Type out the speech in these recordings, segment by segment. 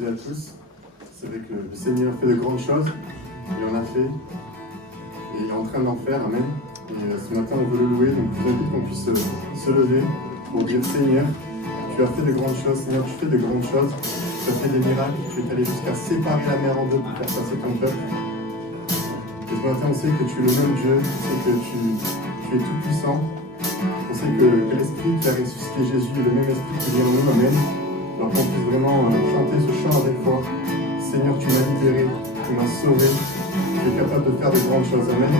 toutes et à tous. C'est vrai que le Seigneur fait de grandes choses, il en a fait, et il est en train d'en faire, amen. Et ce matin, on veut le louer, donc je vous invite qu'on puisse se lever pour dire Seigneur, tu as fait de grandes choses, Seigneur, tu fais de grandes choses, tu as fait des miracles, tu es allé jusqu'à séparer la mer en deux pour faire passer ton peuple. Et ce matin, on sait que tu es le même Dieu, on sait que tu es tout puissant, on sait que l'Esprit qui a ressuscité Jésus est le même Esprit qui vient en nous, amen. Alors qu'on puisse vraiment chanter ce chant avec foi. Seigneur, tu m'as libéré, tu m'as sauvé, tu es capable de faire de grandes choses, amen.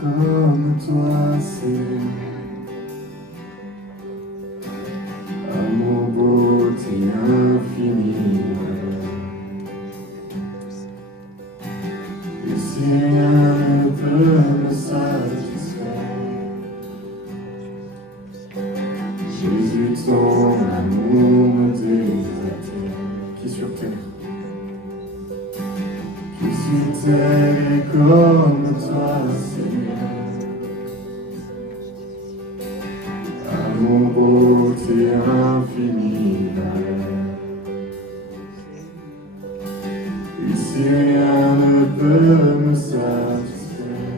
Comme toi, c'est amour, beauté infinie. Et si rien ne peut me satisfaire, Jésus, ton amour me désaltère. Qui ici sur terre. Qui sur terre est comme toi, Seigneur. Amour, beauté infinie, ici rien ne peut me satisfaire.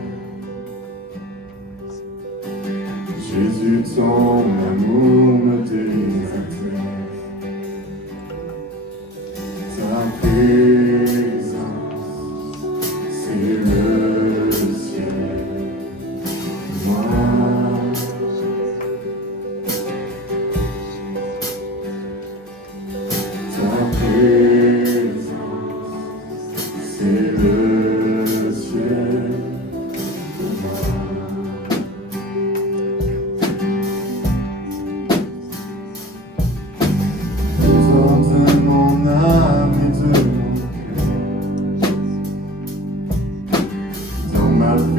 Jésus, ton amour me désaltère. Ta présence, c'est le ciel. Moi, ta présence, c'est le ciel.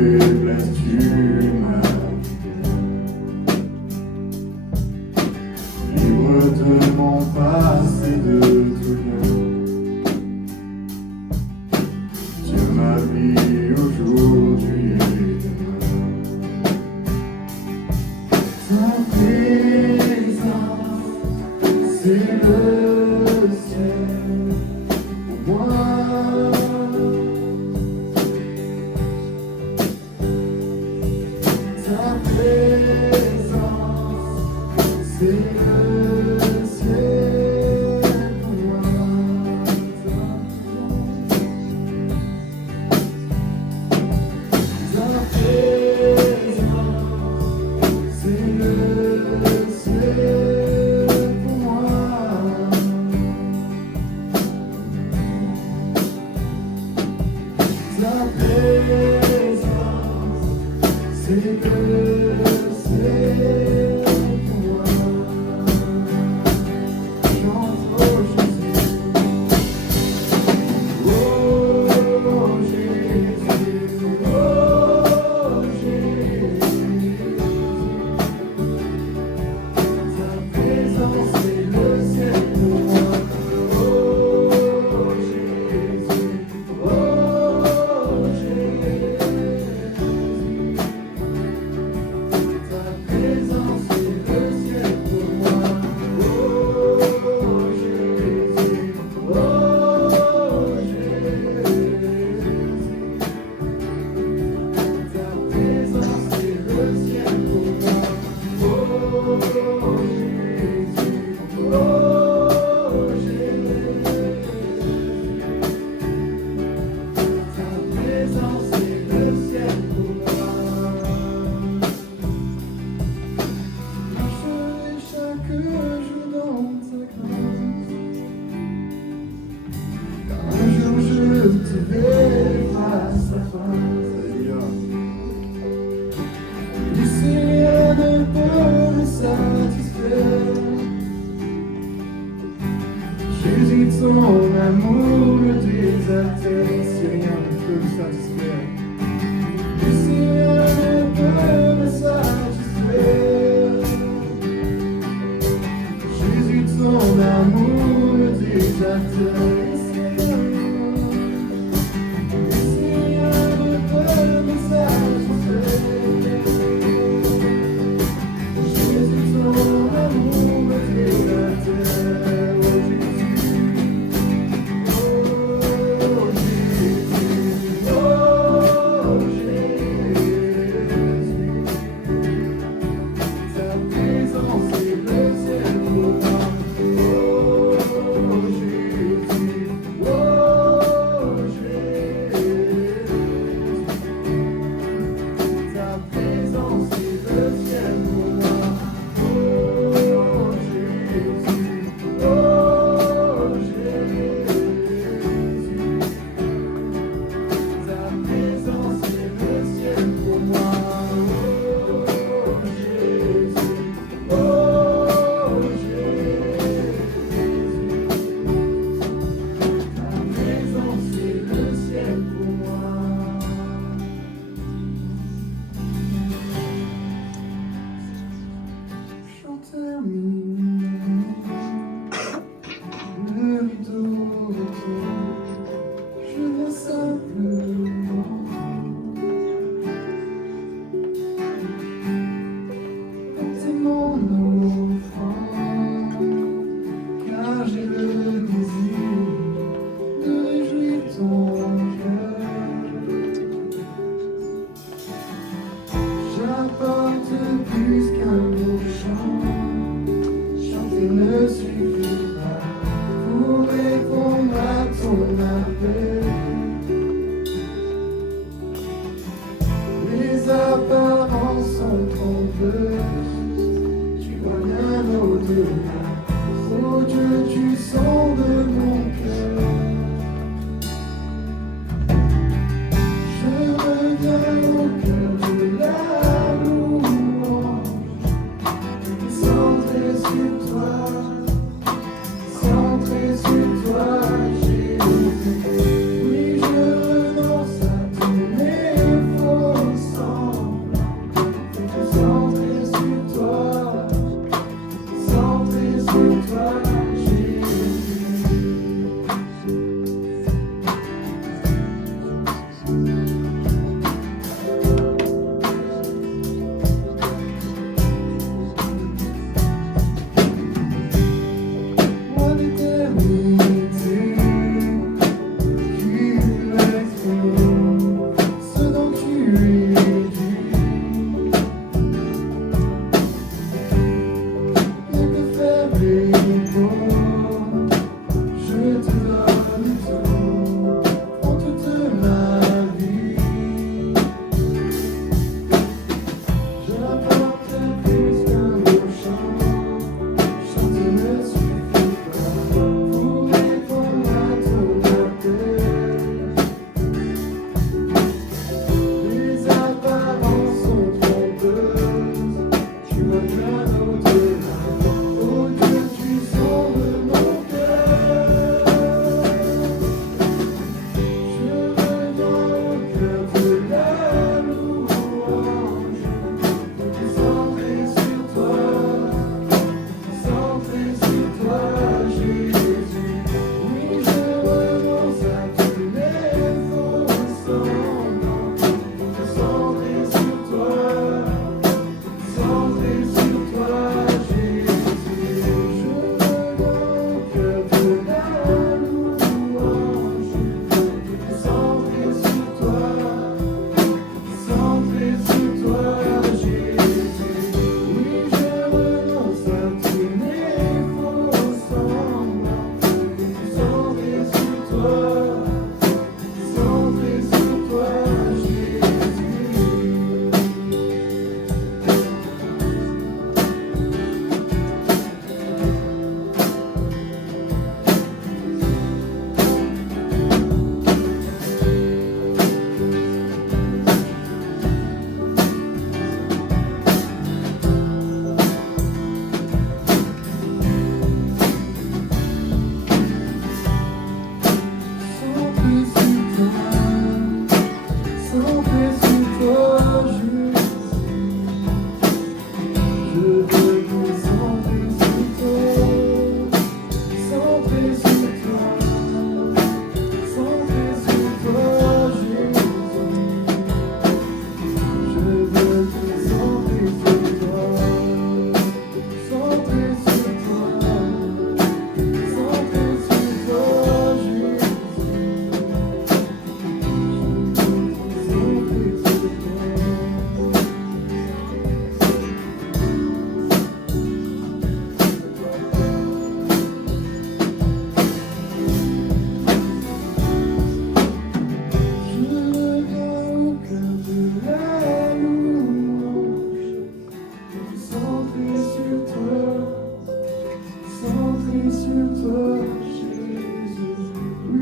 Faiblesse, tu m'as libre de mon passé, de tout bien. Dieu ma vie aujourd'hui et demain. Ta présence, c'est le ciel pour moi. Ta présence, c'est le ciel pour moi. Ta présence, c'est le ciel pour moi. Ta présence, c'est le ciel pour moi. Chante, oh Jésus, oh Jésus, oh Jésus. Ta présence, c'est le ciel pour moi. Oh Jésus, oh Jésus. Ta présence, c'est le ciel pour moi. Oh Jésus, oh Jésus. Ta présence, c'est le ciel pour moi. Oh Jésus, oh Jésus. Ta présence, c'est le ciel pour moi. Chaque jour dans ta grâce, un jour je te verrai face à face. Ici rien ne peut me satisfaire. Jésus, ton amour me désaltère. Si rien ne peut me satisfaire. Ici rien ne peut me satisfaire. Jésus, ton amour me désaltère. Ici rien ne peut me satisfaire. Jésus, ton amour me désaltère. Oh Jésus, oh Jésus. Ta présence, c'est le ciel pour moi. Oh Jésus,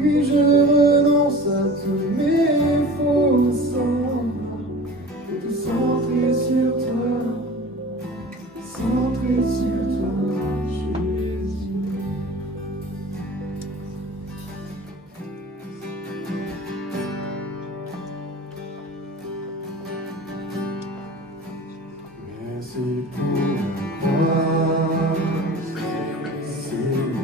Puis je renonce à tous mes faux semblant et tout centrer sur toi, centrer sur toi, Jésus. Merci pour la croix, Seigneur.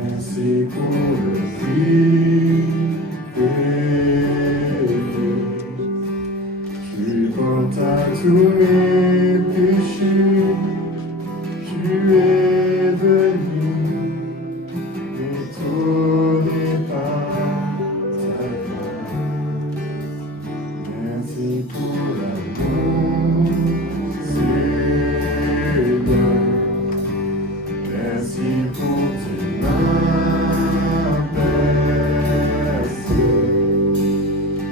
Merci pour le prix payé. Tu portes tous mes péchés. Tu es venu m'étonner par ta grâce. Merci pour l'amour, Seigneur. Merci pour tes mains percées.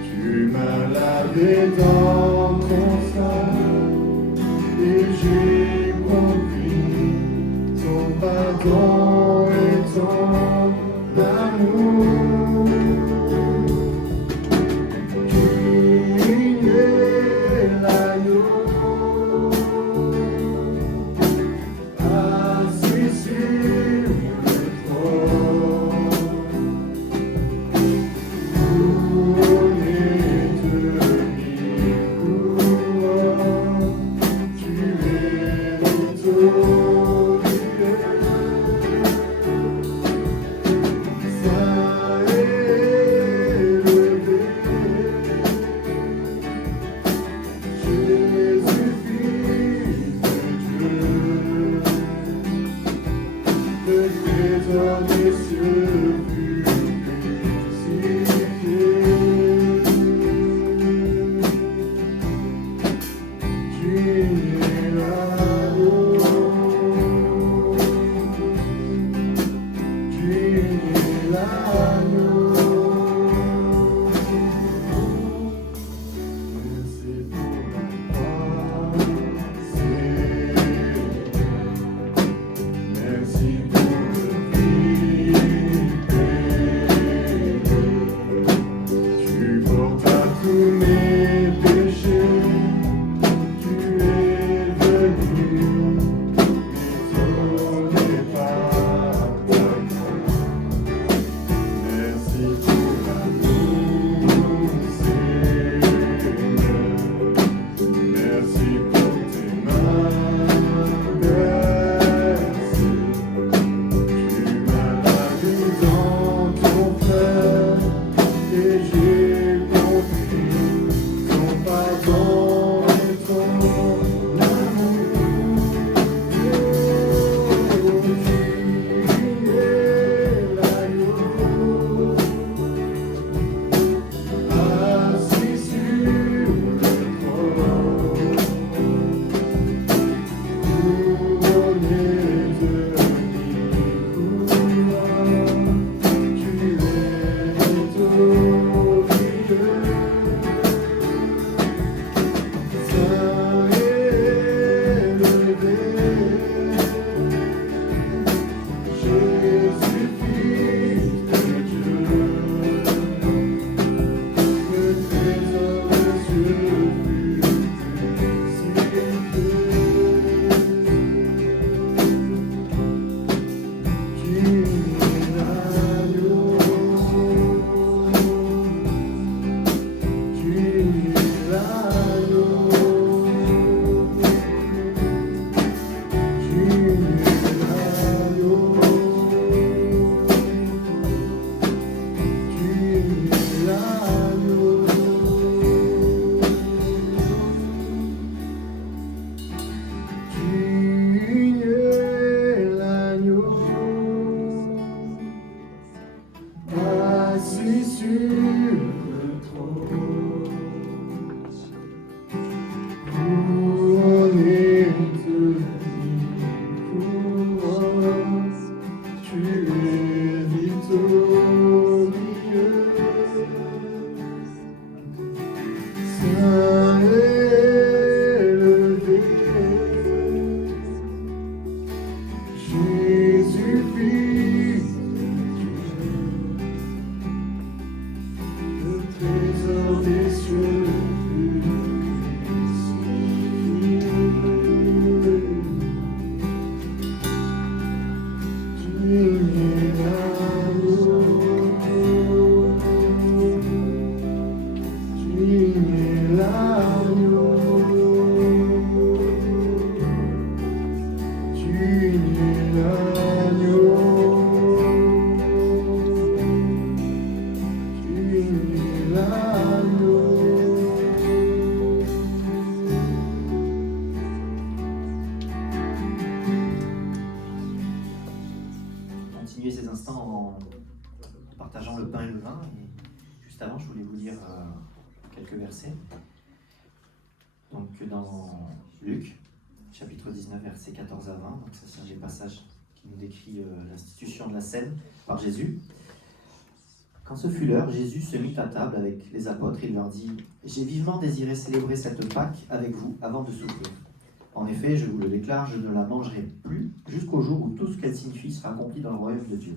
Tu m'as lavé dans ton sang et j'ai compris ton pardon et ton amour. Tu es l'agneau assis sur le trône, couronné de mille couronnes. Tu es victorieux, saint et élevé. Jésus, Fils de Dieu, le Créateur des cieux fut crucifié. Tu es l'agneau, tu es l'agneau. Merci pour la croix, Seigneur. Merci pour le prix payé. Tu portes à tous mes péchés. Tu es venu m'étonner par ta grâce. en partageant le pain et le vin. Et juste avant, je voulais vous lire quelques versets. Donc dans Luc, chapitre 19, versets 14 à 20. Donc ça, c'est un des passages qui nous décrit l'institution de la scène par Jésus. Quand ce fut l'heure, Jésus se mit à table avec les apôtres et leur dit « J'ai vivement désiré célébrer cette Pâque avec vous avant de souffrir. En effet, je vous le déclare, je ne la mangerai plus jusqu'au jour où tout ce qu'elle signifie sera accompli dans le royaume de Dieu. »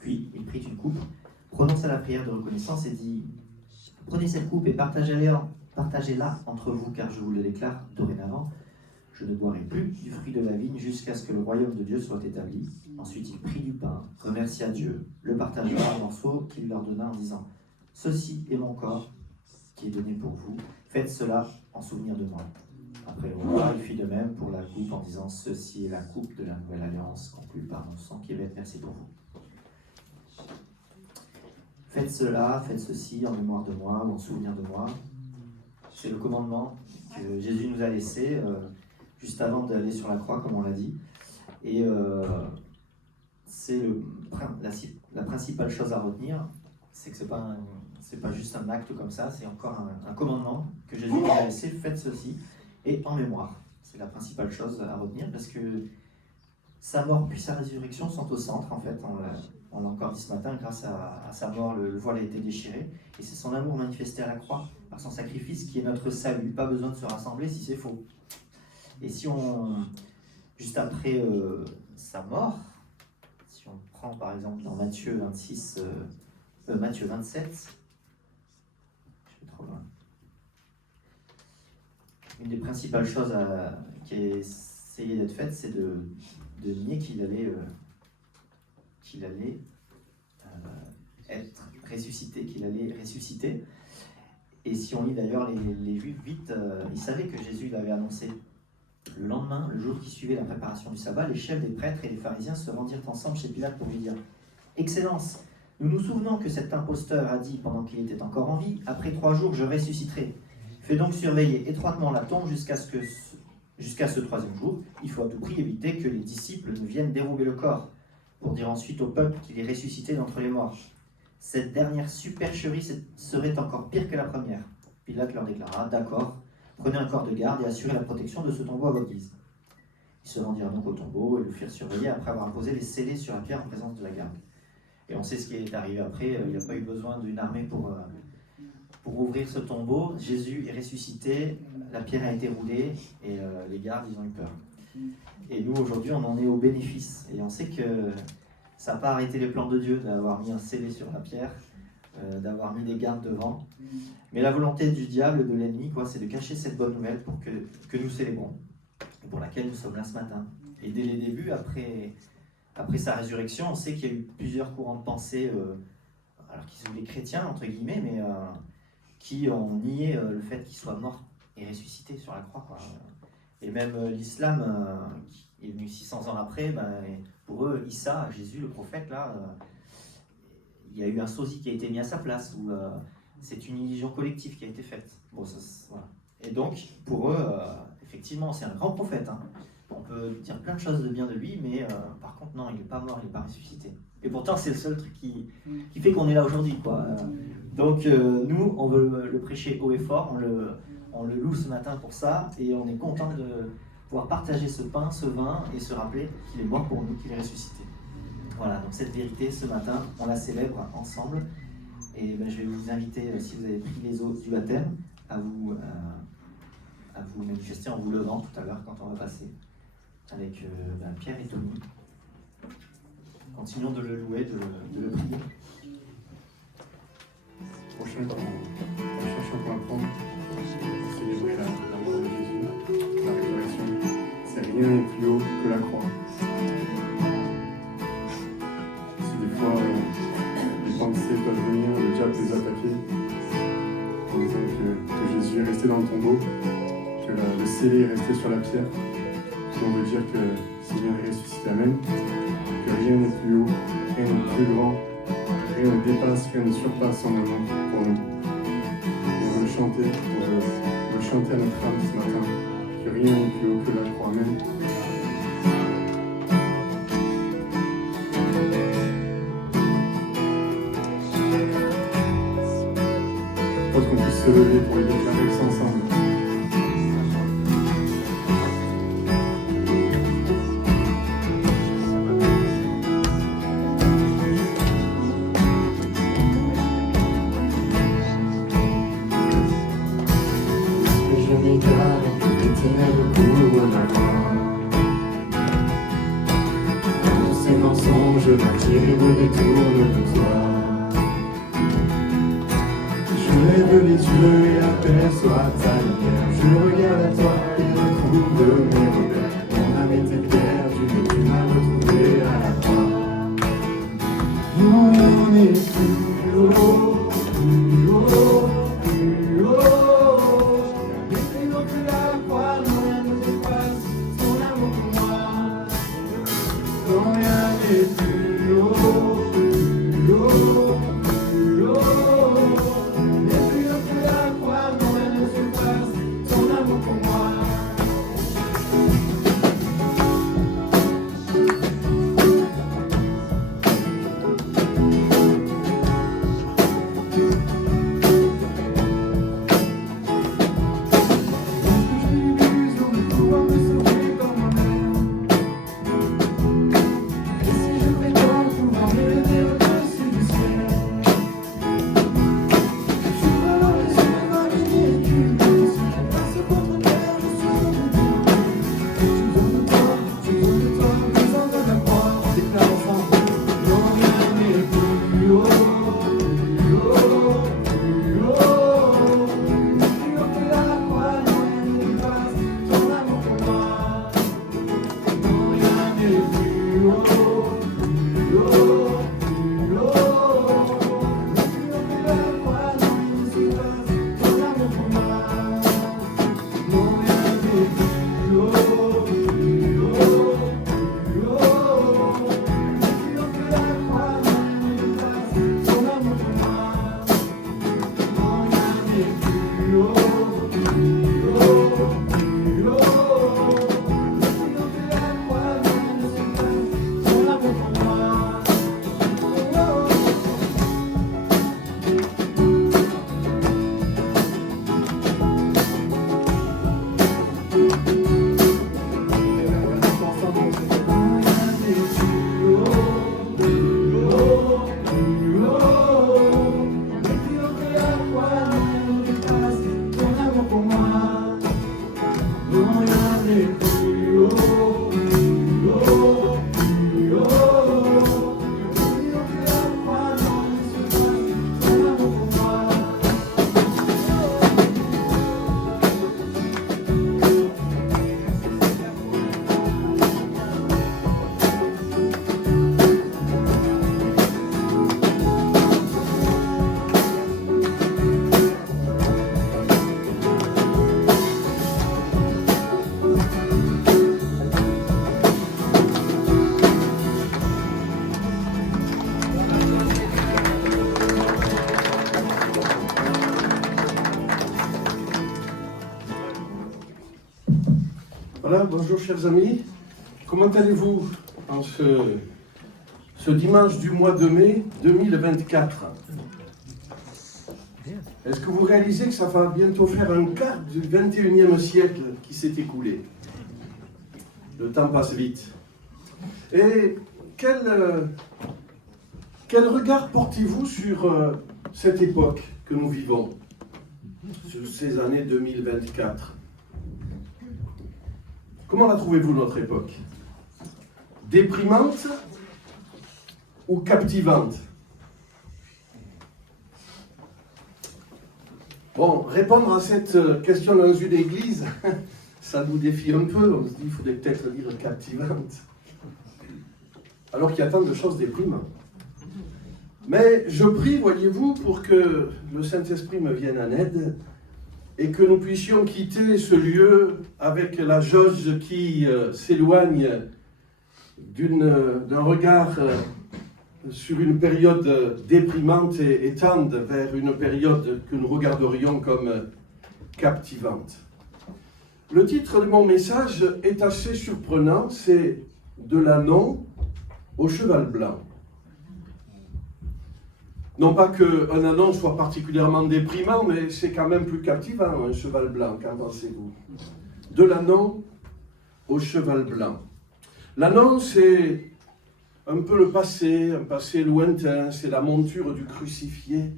Puis il prit une coupe, prononça la prière de reconnaissance et dit « Prenez cette coupe et partagez-la entre vous, car je vous le déclare dorénavant, je ne boirai plus du fruit de la vigne jusqu'à ce que le royaume de Dieu soit établi. » Ensuite il prit du pain, remercia Dieu, le partagea en morceaux qu'il leur donna en disant « Ceci est mon corps qui est donné pour vous, faites cela en souvenir de moi. » Après le repas, il fit de même pour la coupe en disant « Ceci est la coupe de la nouvelle alliance conclue par mon sang qui va être versé pour vous. Faites cela, faites ceci en mémoire de moi ou en souvenir de moi. » C'est le commandement que Jésus nous a laissé juste avant d'aller sur la croix, comme on l'a dit. Et c'est la principale chose à retenir, c'est que c'est pas juste un acte comme ça, c'est encore un commandement que Jésus nous a laissé, faites ceci, et en mémoire. C'est la principale chose à retenir, parce que sa mort puis sa résurrection sont au centre, en fait. On l'a encore dit ce matin, grâce à sa mort, le voile a été déchiré, et c'est son amour manifesté à la croix, par son sacrifice, qui est notre salut. Pas besoin de se rassembler si c'est faux. Et si juste après sa mort, si on prend par exemple dans Matthieu 27, je vais trop loin. Une des principales choses qui a essayé d'être faite, c'est de nier qu'il allait être ressuscité, qu'il allait ressusciter. Et si on lit d'ailleurs les Juifs vite, ils savaient que Jésus l'avait annoncé. Le lendemain, le jour qui suivait la préparation du sabbat, les chefs des prêtres et les pharisiens se rendirent ensemble chez Pilate pour lui dire « Excellence, nous nous souvenons que cet imposteur a dit pendant qu'il était encore en vie, après 3 jours je ressusciterai. Fais donc surveiller étroitement la tombe jusqu'à ce 3e jour. Il faut à tout prix éviter que les disciples ne viennent dérober le corps, pour dire ensuite au peuple qu'il est ressuscité d'entre les morts. Cette dernière supercherie serait encore pire que la première. » Pilate leur déclara « D'accord. Prenez un corps de garde et assurez la protection de ce tombeau à votre guise. » Ils se rendirent donc au tombeau et le firent surveiller après avoir posé les scellés sur la pierre en présence de la garde. Et on sait ce qui est arrivé après. Il n'y a pas eu besoin d'une armée pour ouvrir ce tombeau. Jésus est ressuscité, la pierre a été roulée et les gardes, ils ont eu peur. Et nous, aujourd'hui, on en est au bénéfice. Et on sait que ça n'a pas arrêté les plans de Dieu d'avoir mis un scellé sur la pierre, d'avoir mis des gardes devant. Mais la volonté du diable, de l'ennemi, c'est de cacher cette bonne nouvelle pour que nous célébrons, et pour laquelle nous sommes là ce matin. Et dès les débuts, après sa résurrection, on sait qu'il y a eu plusieurs courants de pensée, alors qui sont des chrétiens, entre guillemets, mais qui ont nié le fait qu'il soit mort et ressuscité sur la croix, quoi. Et même l'islam, qui est venu 600 ans après, pour eux, Issa, Jésus, le prophète, là, il y a eu un sosie qui a été mis à sa place, où c'est une illusion collective qui a été faite. Bon, voilà. Et donc, pour eux, effectivement, c'est un grand prophète. Hein. On peut dire plein de choses de bien de lui, mais par contre, non, il n'est pas mort, il n'est pas ressuscité. Et pourtant, c'est le seul truc qui fait qu'on est là aujourd'hui, quoi. Donc, nous, on veut le prêcher haut et fort, on le loue ce matin pour ça, et on est content de pouvoir partager ce pain, ce vin, et se rappeler qu'il est mort pour nous, qu'il est ressuscité. Voilà, donc cette vérité, ce matin, on la célèbre ensemble. Et je vais vous inviter, si vous avez pris les eaux du baptême, à vous manifester en vous levant tout à l'heure quand on va passer avec Pierre et Tony. Continuons de le louer, de le prier. Prochain chant qu'on va prendre pour célébrer la mort de Jésus, la résurrection, c'est rien n'est plus haut que la croix. Si des fois les pensées peuvent venir, le diable les attaquer, en disant que Jésus est resté dans le tombeau, que le scellé est resté sur la pierre, on veut dire que c'est bien ressuscité, amen, que rien n'est plus haut, rien n'est plus grand, rien ne dépasse, rien ne surpasse son amour pour nous. Et on veut chanter, on veut chanter à notre âme ce matin, que rien n'est plus haut que la croix, amen. se lever pour les déclarer tous ensemble. Je m'égare, les ténèbres couvrent ma voie. Tous ces mensonges m'attirent me détournent de toi. Je lève les yeux et aperçois ta lumière. Je regarde à toi et retrouve mes repères. Mon âme était perdue, mais tu m'as retrouvé à la croix. Non, rien n'est plus haut, plus haut, plus haut. Mais plus haut que la croix, non, rien ne dépasse ton amour pour moi. Non, rien n'est plus haut, plus haut, plus haut. Mais plus haut que la croix, non, rien ne dépasse ton amour pour moi. Voilà, bonjour chers amis. Comment allez-vous en ce dimanche du mois de mai 2024? Est-ce que vous réalisez que ça va bientôt faire un quart du 21e siècle qui s'est écoulé? Le temps passe vite. Et quel regard portez-vous sur cette époque que nous vivons, sur ces années 2024? Comment la trouvez-vous, notre époque? Déprimante ou captivante? Bon, répondre à cette question dans une église, ça nous défie un peu. On se dit qu'il faudrait peut-être dire captivante. Alors qu'il y a tant de choses déprimantes. Mais je prie, voyez-vous, pour que le Saint-Esprit me vienne en aide et que nous puissions quitter ce lieu avec la jauge qui s'éloigne d'un regard sur une période déprimante et tende vers une période que nous regarderions comme captivante. Le titre de mon message est assez surprenant, c'est « De l'ânon au cheval blanc ». Non pas qu'un anon soit particulièrement déprimant, mais c'est quand même plus captivant, un cheval blanc, qu'en pensez-vous? De l'anon au cheval blanc. L'anon, c'est un peu le passé, un passé lointain, c'est la monture du crucifié.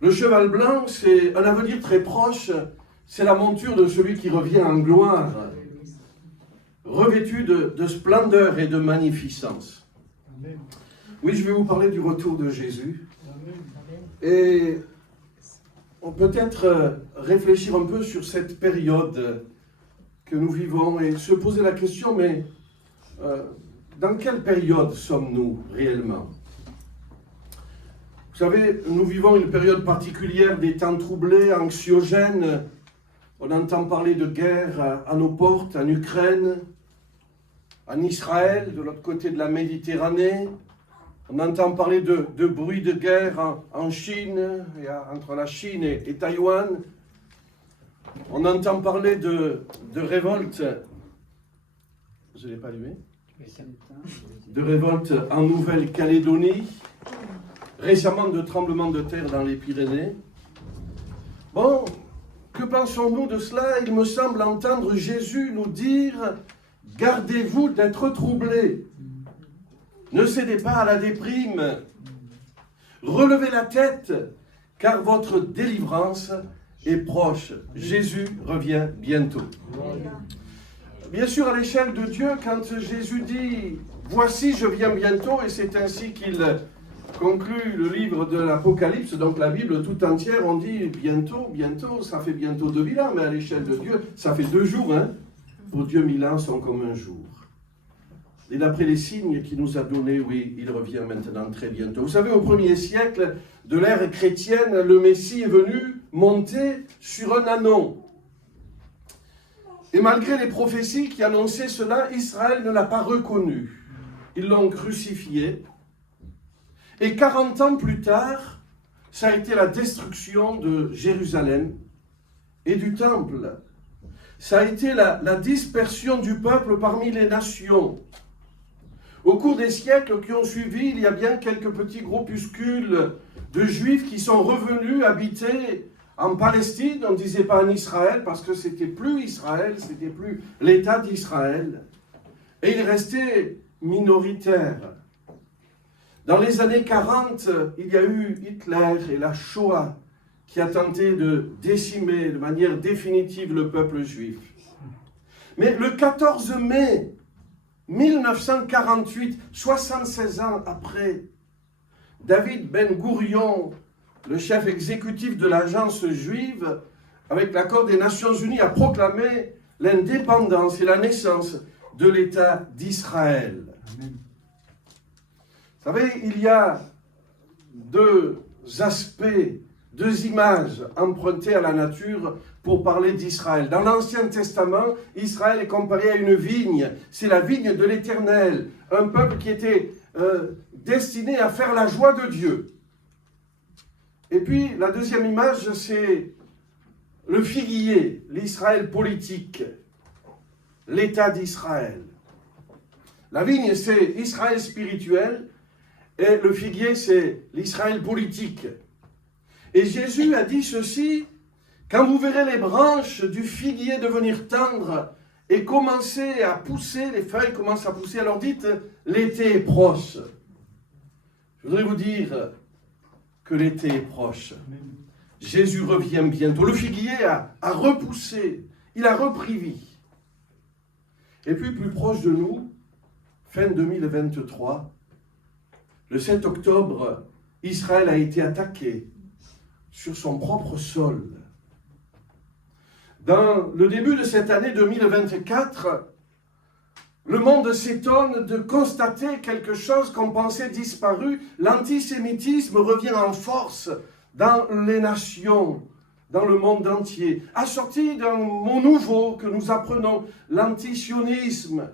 Le cheval blanc, c'est un avenir très proche, c'est la monture de celui qui revient en gloire, revêtu de splendeur et de magnificence. Oui, je vais vous parler du retour de Jésus. Et on peut peut-être réfléchir un peu sur cette période que nous vivons et se poser la question, mais dans quelle période sommes-nous réellement? Vous savez, nous vivons une période particulière, des temps troublés, anxiogènes. On entend parler de guerre à nos portes, en Ukraine, en Israël, de l'autre côté de la Méditerranée. On entend parler de bruit de guerre en Chine, entre la Chine et Taïwan. On entend parler de révolte. Je ne l'ai pas allumé. De révolte en Nouvelle-Calédonie. Récemment, de tremblements de terre dans les Pyrénées. Bon, que pensons-nous de cela? Il me semble entendre Jésus nous dire « Gardez-vous d'être troublés. Ne cédez pas à la déprime. Relevez la tête, car votre délivrance est proche. Jésus revient bientôt. » Bien sûr, à l'échelle de Dieu, quand Jésus dit « Voici, je viens bientôt », et c'est ainsi qu'il conclut le livre de l'Apocalypse, donc la Bible tout entière, on dit bientôt, bientôt, ça fait bientôt 2000 ans, mais à l'échelle de Dieu, ça fait 2 jours, hein. Pour Dieu, 1000 ans sont comme un jour. Et d'après les signes qu'il nous a donnés, oui, il revient maintenant très bientôt. Vous savez, au 1er siècle de l'ère chrétienne, le Messie est venu monter sur un ânon. Et malgré les prophéties qui annonçaient cela, Israël ne l'a pas reconnu. Ils l'ont crucifié. Et 40 ans plus tard, ça a été la destruction de Jérusalem et du temple. Ça a été la dispersion du peuple parmi les nations. Au cours des siècles qui ont suivi, il y a bien quelques petits groupuscules de juifs qui sont revenus habiter en Palestine. On ne disait pas en Israël parce que c'était plus Israël, c'était plus l'État d'Israël. Et ils restaient minoritaires. Dans les années 40, il y a eu Hitler et la Shoah qui a tenté de décimer de manière définitive le peuple juif. Mais le 14 mai 1948, 76 ans après, David Ben-Gourion, le chef exécutif de l'agence juive, avec l'accord des Nations Unies, a proclamé l'indépendance et la naissance de l'État d'Israël. Amen. Vous savez, il y a 2 aspects, 2 images empruntées à la nature pour parler d'Israël. Dans l'Ancien Testament, Israël est comparé à une vigne. C'est la vigne de l'Éternel, un peuple qui était destiné à faire la joie de Dieu. Et puis, la deuxième image, c'est le figuier, l'Israël politique, l'État d'Israël. La vigne, c'est Israël spirituel, et le figuier, c'est l'Israël politique. Et Jésus a dit ceci: quand vous verrez les branches du figuier devenir tendres et commencer à pousser, les feuilles commencent à pousser, alors dites, l'été est proche. Je voudrais vous dire que l'été est proche. Jésus revient bientôt. Le figuier a repoussé, il a repris vie. Et puis plus proche de nous, fin 2023, le 7 octobre, Israël a été attaqué sur son propre sol. Dans le début de cette année 2024, le monde s'étonne de constater quelque chose qu'on pensait disparu. L'antisémitisme revient en force dans les nations, dans le monde entier, assorti d'un mot nouveau que nous apprenons, l'antisionisme.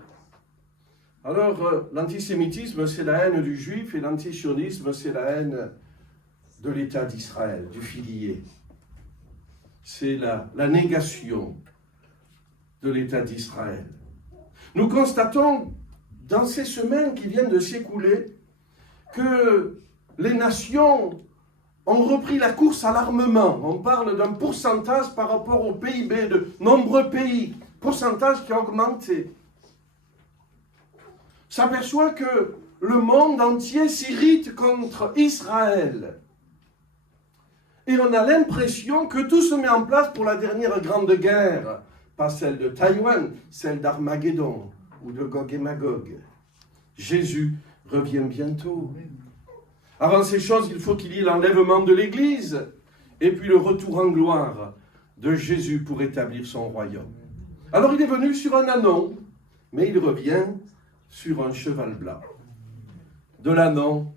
Alors, l'antisémitisme, c'est la haine du juif, et l'antisionisme, c'est la haine de l'État d'Israël, du figuier. C'est la négation de l'État d'Israël. Nous constatons, dans ces semaines qui viennent de s'écouler, que les nations ont repris la course à l'armement. On parle d'un pourcentage par rapport au PIB de nombreux pays, pourcentage qui a augmenté. S'aperçoit que le monde entier s'irrite contre Israël. Et on a l'impression que tout se met en place pour la dernière grande guerre, pas celle de Taïwan, celle d'Armageddon ou de Gog et Magog. Jésus revient bientôt. Avant ces choses, il faut qu'il y ait l'enlèvement de l'Église et puis le retour en gloire de Jésus pour établir son royaume. Alors il est venu sur un ânon, mais il revient sur un cheval blanc. De l'ânon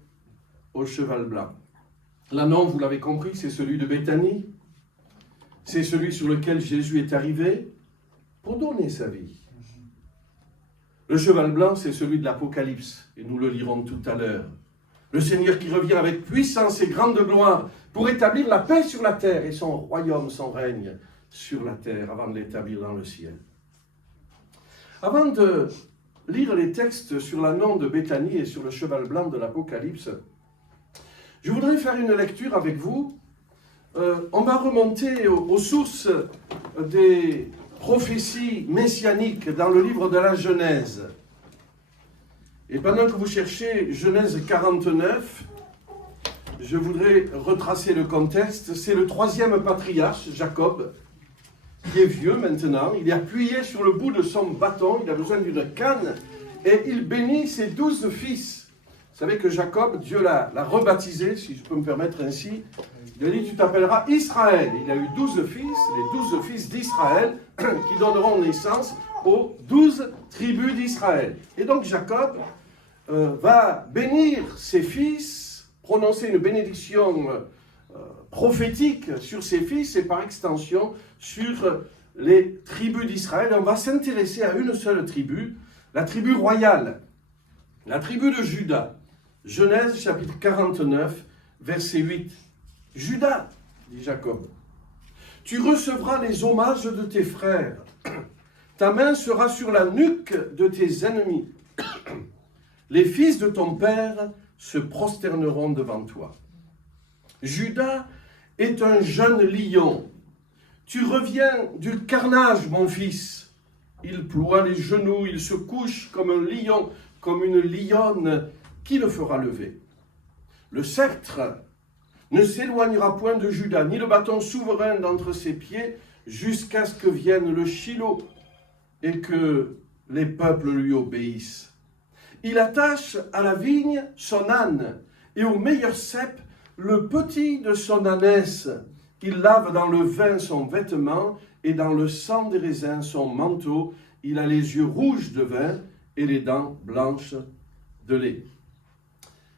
au cheval blanc. L'ânon, vous l'avez compris, c'est celui de Béthanie. C'est celui sur lequel Jésus est arrivé pour donner sa vie. Le cheval blanc, c'est celui de l'Apocalypse, et nous le lirons tout à l'heure. Le Seigneur qui revient avec puissance et grande gloire pour établir la paix sur la terre et son royaume, son règne sur la terre, avant de l'établir dans le ciel. Avant de lire les textes sur l'ânon de Béthanie et sur le cheval blanc de l'Apocalypse, je voudrais faire une lecture avec vous. On va remonter aux sources des prophéties messianiques dans le livre de la Genèse. Et pendant que vous cherchez Genèse 49, je voudrais retracer le contexte. C'est le troisième patriarche, Jacob, qui est vieux maintenant. Il est appuyé sur le bout de son bâton, il a besoin d'une canne, et il bénit ses 12 fils. Vous savez que Jacob, Dieu l'a rebaptisé, si je peux me permettre ainsi. Il a dit, tu t'appelleras Israël. Il a eu 12 fils, les 12 fils d'Israël, qui donneront naissance aux 12 tribus d'Israël. Et donc Jacob va bénir ses fils, prononcer une bénédiction prophétique sur ses fils et par extension sur les tribus d'Israël. On va s'intéresser à une seule tribu, la tribu royale, la tribu de Juda. Genèse chapitre 49, verset 8. Judas, dit Jacob, tu recevras les hommages de tes frères. Ta main sera sur la nuque de tes ennemis. Les fils de ton père se prosterneront devant toi. Judas est un jeune lion. Tu reviens du carnage, mon fils. Il ploie les genoux, il se couche comme un lion, comme une lionne. Qui le fera lever? Le sceptre ne s'éloignera point de Juda, ni le bâton souverain d'entre ses pieds, jusqu'à ce que vienne le Shiloh et que les peuples lui obéissent. Il attache à la vigne son âne, et au meilleur cep le petit de son ânesse. Il lave dans le vin son vêtement, et dans le sang des raisins son manteau. Il a les yeux rouges de vin, et les dents blanches de lait.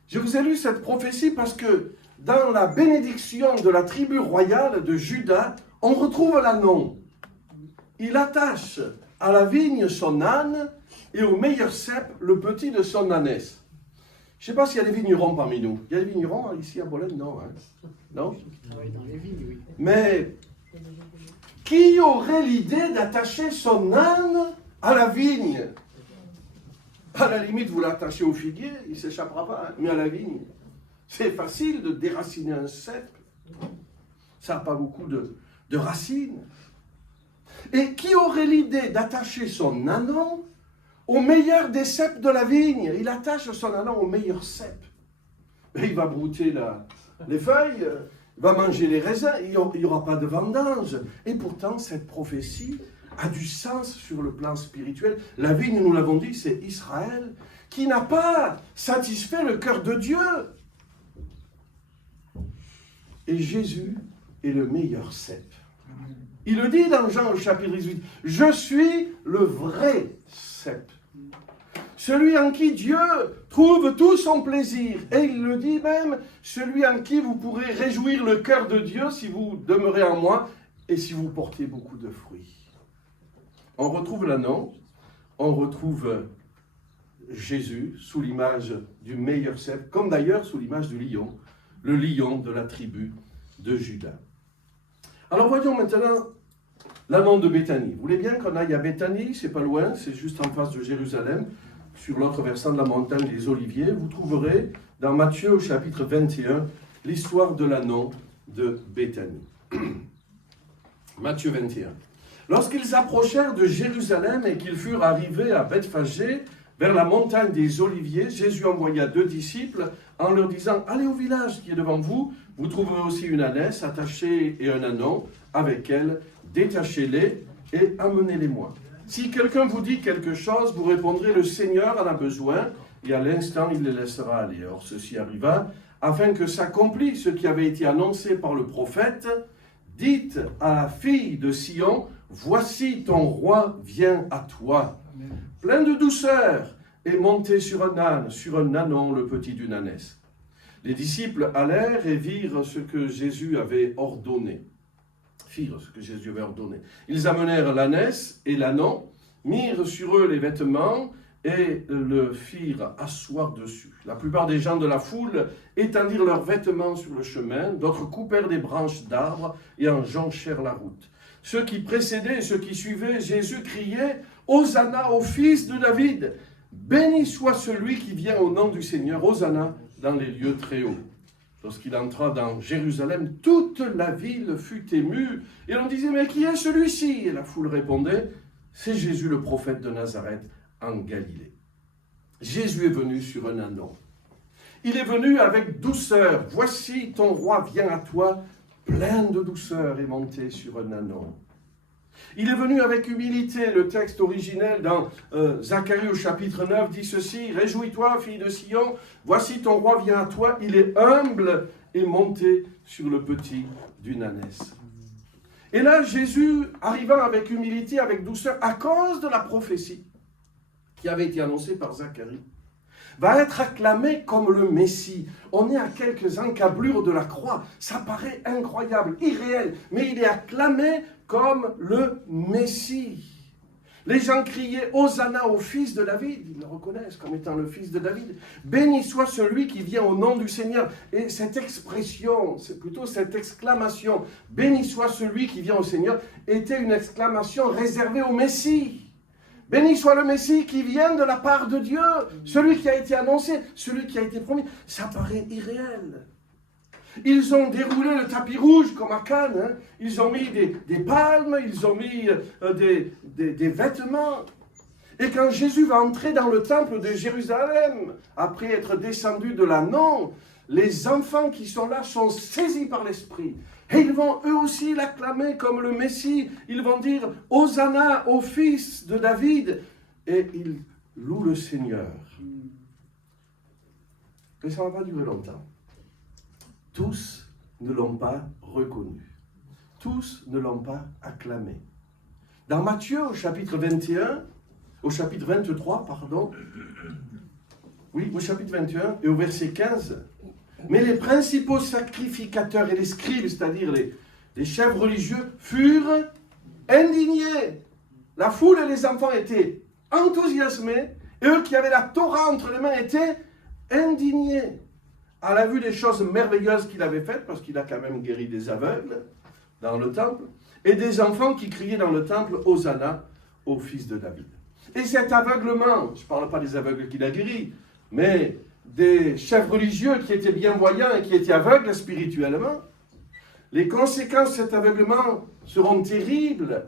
Je vous ai lu cette prophétie parce que dans la bénédiction de la tribu royale de Juda, on retrouve l'ânon. Il attache à la vigne son âne et au meilleur cep le petit de son ânesse. Je ne sais pas s'il y a des vignerons parmi nous. Il y a des vignerons ici à Bologne? Non, hein? Non? Mais qui aurait l'idée d'attacher son âne à la vigne? À la limite, vous l'attachez au figuier, il ne s'échappera pas, hein, mais à la vigne, c'est facile de déraciner un cep. Ça n'a pas beaucoup de racines. Et qui aurait l'idée d'attacher son ânon au meilleur des ceps de la vigne? Il attache son ânon au meilleur cep. Et il va brouter les feuilles, il va manger les raisins, il n'y aura pas de vendange. Et pourtant, cette prophétie a du sens sur le plan spirituel. La vigne, nous l'avons dit, c'est Israël qui n'a pas satisfait le cœur de Dieu. Et Jésus est le meilleur cep. Il le dit dans Jean au chapitre 18, « Je suis le vrai cep. » Celui en qui Dieu trouve tout son plaisir. Et il le dit même, celui en qui vous pourrez réjouir le cœur de Dieu si vous demeurez en moi et si vous portez beaucoup de fruits. On retrouve l'ânon, on retrouve Jésus sous l'image du meilleur cep, comme d'ailleurs sous l'image du lion, le lion de la tribu de Juda. Alors voyons maintenant l'ânon de Béthanie. Vous voulez bien qu'on aille à Béthanie? C'est pas loin, c'est juste en face de Jérusalem. sur l'autre versant de la montagne des Oliviers, vous trouverez dans Matthieu au chapitre 21 l'histoire de l'ânon de Béthanie. Matthieu 21. Lorsqu'ils approchèrent de Jérusalem et qu'ils furent arrivés à Bethphagée, vers la montagne des Oliviers, Jésus envoya 2 disciples en leur disant « Allez au village qui est devant vous, vous trouverez aussi une ânesse attachée et un ânon avec elle, détachez-les et amenez-les-moi. Si quelqu'un vous dit quelque chose, vous répondrez, le Seigneur en a besoin, et à l'instant il les laissera aller. Or ceci arriva, afin que s'accomplisse ce qui avait été annoncé par le prophète. Dites à la fille de Sion, voici ton roi vient à toi, plein de douceur, et monté sur un âne, sur un ânon, le petit d'une ânesse. Les disciples allèrent et virent ce que Jésus avait ordonné. Ils amenèrent l'ânesse et l'ânon, mirent sur eux les vêtements et le firent asseoir dessus. La plupart des gens de la foule étendirent leurs vêtements sur le chemin, d'autres coupèrent des branches d'arbres et en jonchèrent la route. Ceux qui précédaient et ceux qui suivaient Jésus criaient « Hosanna au fils de David ! Béni soit celui qui vient au nom du Seigneur, Hosanna dans les lieux très hauts. » Lorsqu'il entra dans Jérusalem, toute la ville fut émue. Et on disait, mais qui est celui-ci? Et la foule répondait, c'est Jésus le prophète de Nazareth en Galilée. Jésus est venu sur un ânon. Il est venu avec douceur. Voici ton roi vient à toi, plein de douceur et monté sur un ânon. Il est venu avec humilité. Le texte originel dans Zacharie au chapitre 9 dit ceci, « Réjouis-toi, fille de Sion, voici ton roi vient à toi, il est humble et monté sur le petit d'une ânesse. » Et là, Jésus, arrivant avec humilité, avec douceur, à cause de la prophétie qui avait été annoncée par Zacharie, va être acclamé comme le Messie. On est à quelques encablures de la croix. Ça paraît incroyable, irréel, mais il est acclamé comme le Messie. Les gens criaient « Hosanna au fils de David ». Ils le reconnaissent comme étant le fils de David. « Béni soit celui qui vient au nom du Seigneur ». Et cette expression, c'est plutôt cette exclamation « Béni soit celui qui vient au Seigneur » était une exclamation réservée au Messie. Béni soit le Messie qui vient de la part de Dieu, celui qui a été annoncé, celui qui a été promis. Ça paraît irréel. Ils ont déroulé le tapis rouge comme à Cannes. Hein. Ils ont mis des palmes, ils ont mis des vêtements. Et quand Jésus va entrer dans le temple de Jérusalem, après être descendu de l'ânon, les enfants qui sont là sont saisis par l'Esprit. Et ils vont eux aussi l'acclamer comme le Messie. Ils vont dire « Hosanna au fils de David » et ils louent le Seigneur. Mais ça ne va pas durer longtemps. Tous ne l'ont pas reconnu. Tous ne l'ont pas acclamé. Dans Matthieu, au chapitre 21, au chapitre 23, pardon, oui, au chapitre 21 et au verset 15, mais les principaux sacrificateurs et les scribes, c'est-à-dire les chefs religieux, furent indignés. La foule et les enfants étaient enthousiasmés, et eux qui avaient la Torah entre les mains étaient indignés à la vue des choses merveilleuses qu'il avait faites, parce qu'il a quand même guéri des aveugles dans le temple, et des enfants qui criaient dans le temple « Hosanna au fils de David ». Et cet aveuglement, je ne parle pas des aveugles qu'il a guéris, mais des chefs religieux qui étaient bien voyants et qui étaient aveugles spirituellement, les conséquences de cet aveuglement seront terribles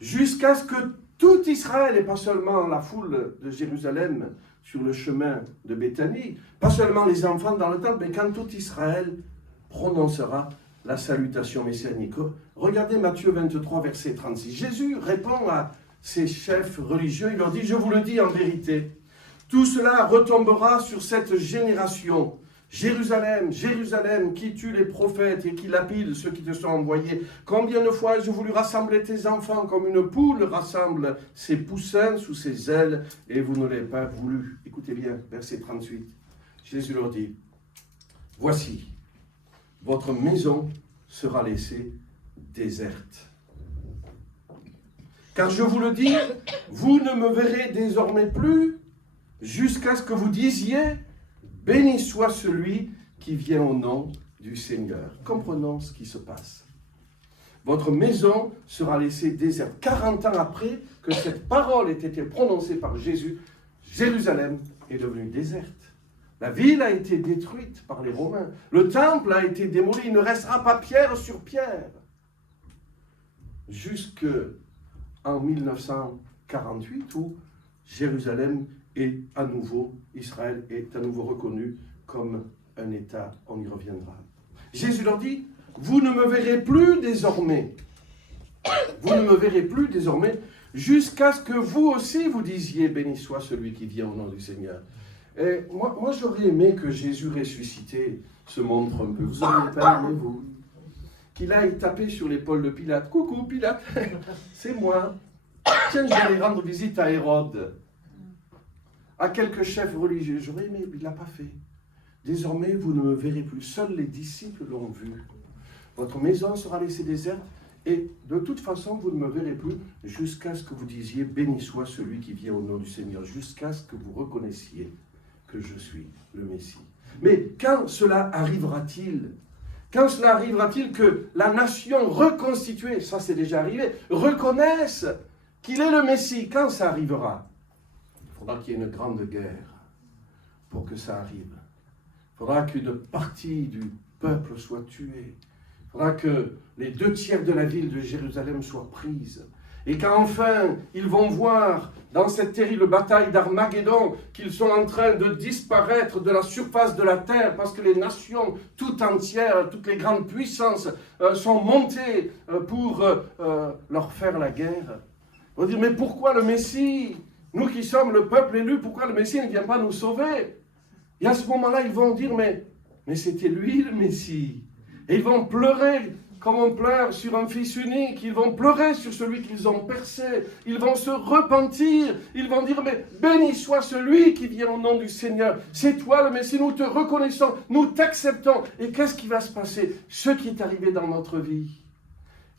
jusqu'à ce que tout Israël, et pas seulement la foule de Jérusalem sur le chemin de Béthanie, pas seulement les enfants dans le temple, mais quand tout Israël prononcera la salutation messianique. Regardez Matthieu 23, verset 36. Jésus répond à ces chefs religieux, il leur dit « Je vous le dis en vérité, tout cela retombera sur cette génération. Jérusalem, Jérusalem, qui tue les prophètes et qui lapide ceux qui te sont envoyés. Combien de fois ai-je voulu rassembler tes enfants comme une poule rassemble ses poussins sous ses ailes et vous ne l'avez pas voulu. » Écoutez bien, verset 38. Jésus leur dit, « Voici, votre maison sera laissée déserte. Car je vous le dis, vous ne me verrez désormais plus jusqu'à ce que vous disiez, béni soit celui qui vient au nom du Seigneur. » Comprenons ce qui se passe. Votre maison sera laissée déserte. 40 ans après que cette parole ait été prononcée par Jésus, Jérusalem est devenue déserte. La ville a été détruite par les Romains. Le temple a été démoli. Il ne restera pas pierre sur pierre. Jusqu'en 1948, où Jérusalem est à nouveau, Israël est à nouveau reconnu comme un État. On y reviendra. Jésus leur dit, vous ne me verrez plus désormais. Vous ne me verrez plus désormais jusqu'à ce que vous aussi vous disiez, béni soit celui qui vient au nom du Seigneur. Et moi j'aurais aimé que Jésus ressuscité se montre un peu. Vous n'auriez pas aimé, vous? Qu'il aille taper sur l'épaule de Pilate. Coucou Pilate, c'est moi. Tiens, je vais aller rendre visite à Hérode. À quelques chefs religieux. J'aurais aimé, mais il ne l'a pas fait. Désormais, vous ne me verrez plus. Seuls les disciples l'ont vu. Votre maison sera laissée déserte. Et de toute façon, vous ne me verrez plus jusqu'à ce que vous disiez, béni soit celui qui vient au nom du Seigneur. Jusqu'à ce que vous reconnaissiez que je suis le Messie. Mais quand cela arrivera-t-il? Quand cela arrivera-t-il que la nation reconstituée, ça c'est déjà arrivé, reconnaisse qu'il est le Messie? Quand ça arrivera? Il faudra qu'il y ait une grande guerre pour que ça arrive. Il faudra qu'une partie du peuple soit tuée. Il faudra que les 2/3 de la ville de Jérusalem soient prises. Et qu'enfin, ils vont voir dans cette terrible bataille d'Armageddon qu'ils sont en train de disparaître de la surface de la terre parce que les nations tout entières, toutes les grandes puissances sont montées pour leur faire la guerre. On va dire, mais pourquoi le Messie? Nous qui sommes le peuple élu, pourquoi le Messie ne vient pas nous sauver? Et à ce moment-là, ils vont dire, mais c'était lui le Messie. Et ils vont pleurer comme on pleure sur un fils unique. Ils vont pleurer sur celui qu'ils ont percé. Ils vont se repentir. Ils vont dire, mais béni soit celui qui vient au nom du Seigneur. C'est toi le Messie, nous te reconnaissons, nous t'acceptons. Et qu'est-ce qui va se passer? Ce qui est arrivé dans notre vie.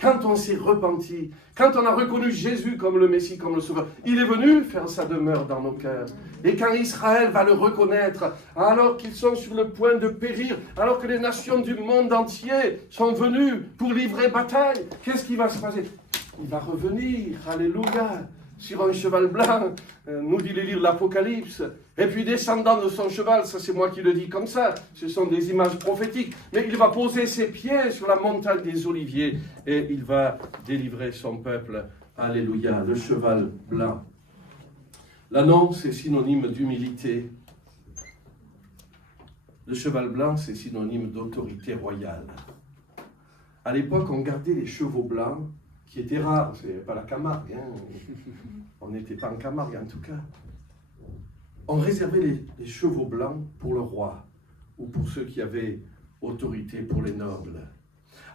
Quand on s'est repenti, quand on a reconnu Jésus comme le Messie, comme le Sauveur, il est venu faire sa demeure dans nos cœurs. Et quand Israël va le reconnaître, alors qu'ils sont sur le point de périr, alors que les nations du monde entier sont venues pour livrer bataille, qu'est-ce qui va se passer? Il va revenir, alléluia, sur un cheval blanc, nous dit les livres de l'Apocalypse, et puis descendant de son cheval, ça c'est moi qui le dis comme ça, ce sont des images prophétiques, mais il va poser ses pieds sur la montagne des Oliviers, et il va délivrer son peuple, alléluia, le cheval blanc. L'annonce est synonyme d'humilité. Le cheval blanc, c'est synonyme d'autorité royale. À l'époque, on gardait les chevaux blancs, qui étaient rares, c'est pas la Camargue, hein. On n'était pas en Camargue en tout cas. On réservait les chevaux blancs pour le roi, ou pour ceux qui avaient autorité, pour les nobles.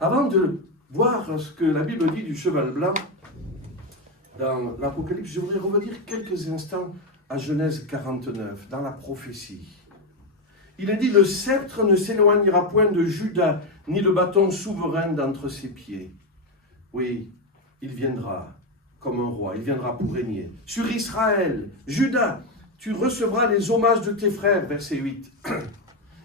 Avant de voir ce que la Bible dit du cheval blanc, dans l'Apocalypse, je voudrais revenir quelques instants à Genèse 49, dans la prophétie. Il est dit, le sceptre ne s'éloignera point de Juda, ni le bâton souverain d'entre ses pieds. Oui, il viendra comme un roi, il viendra pour régner. Sur Israël, Juda, tu recevras les hommages de tes frères, verset 8.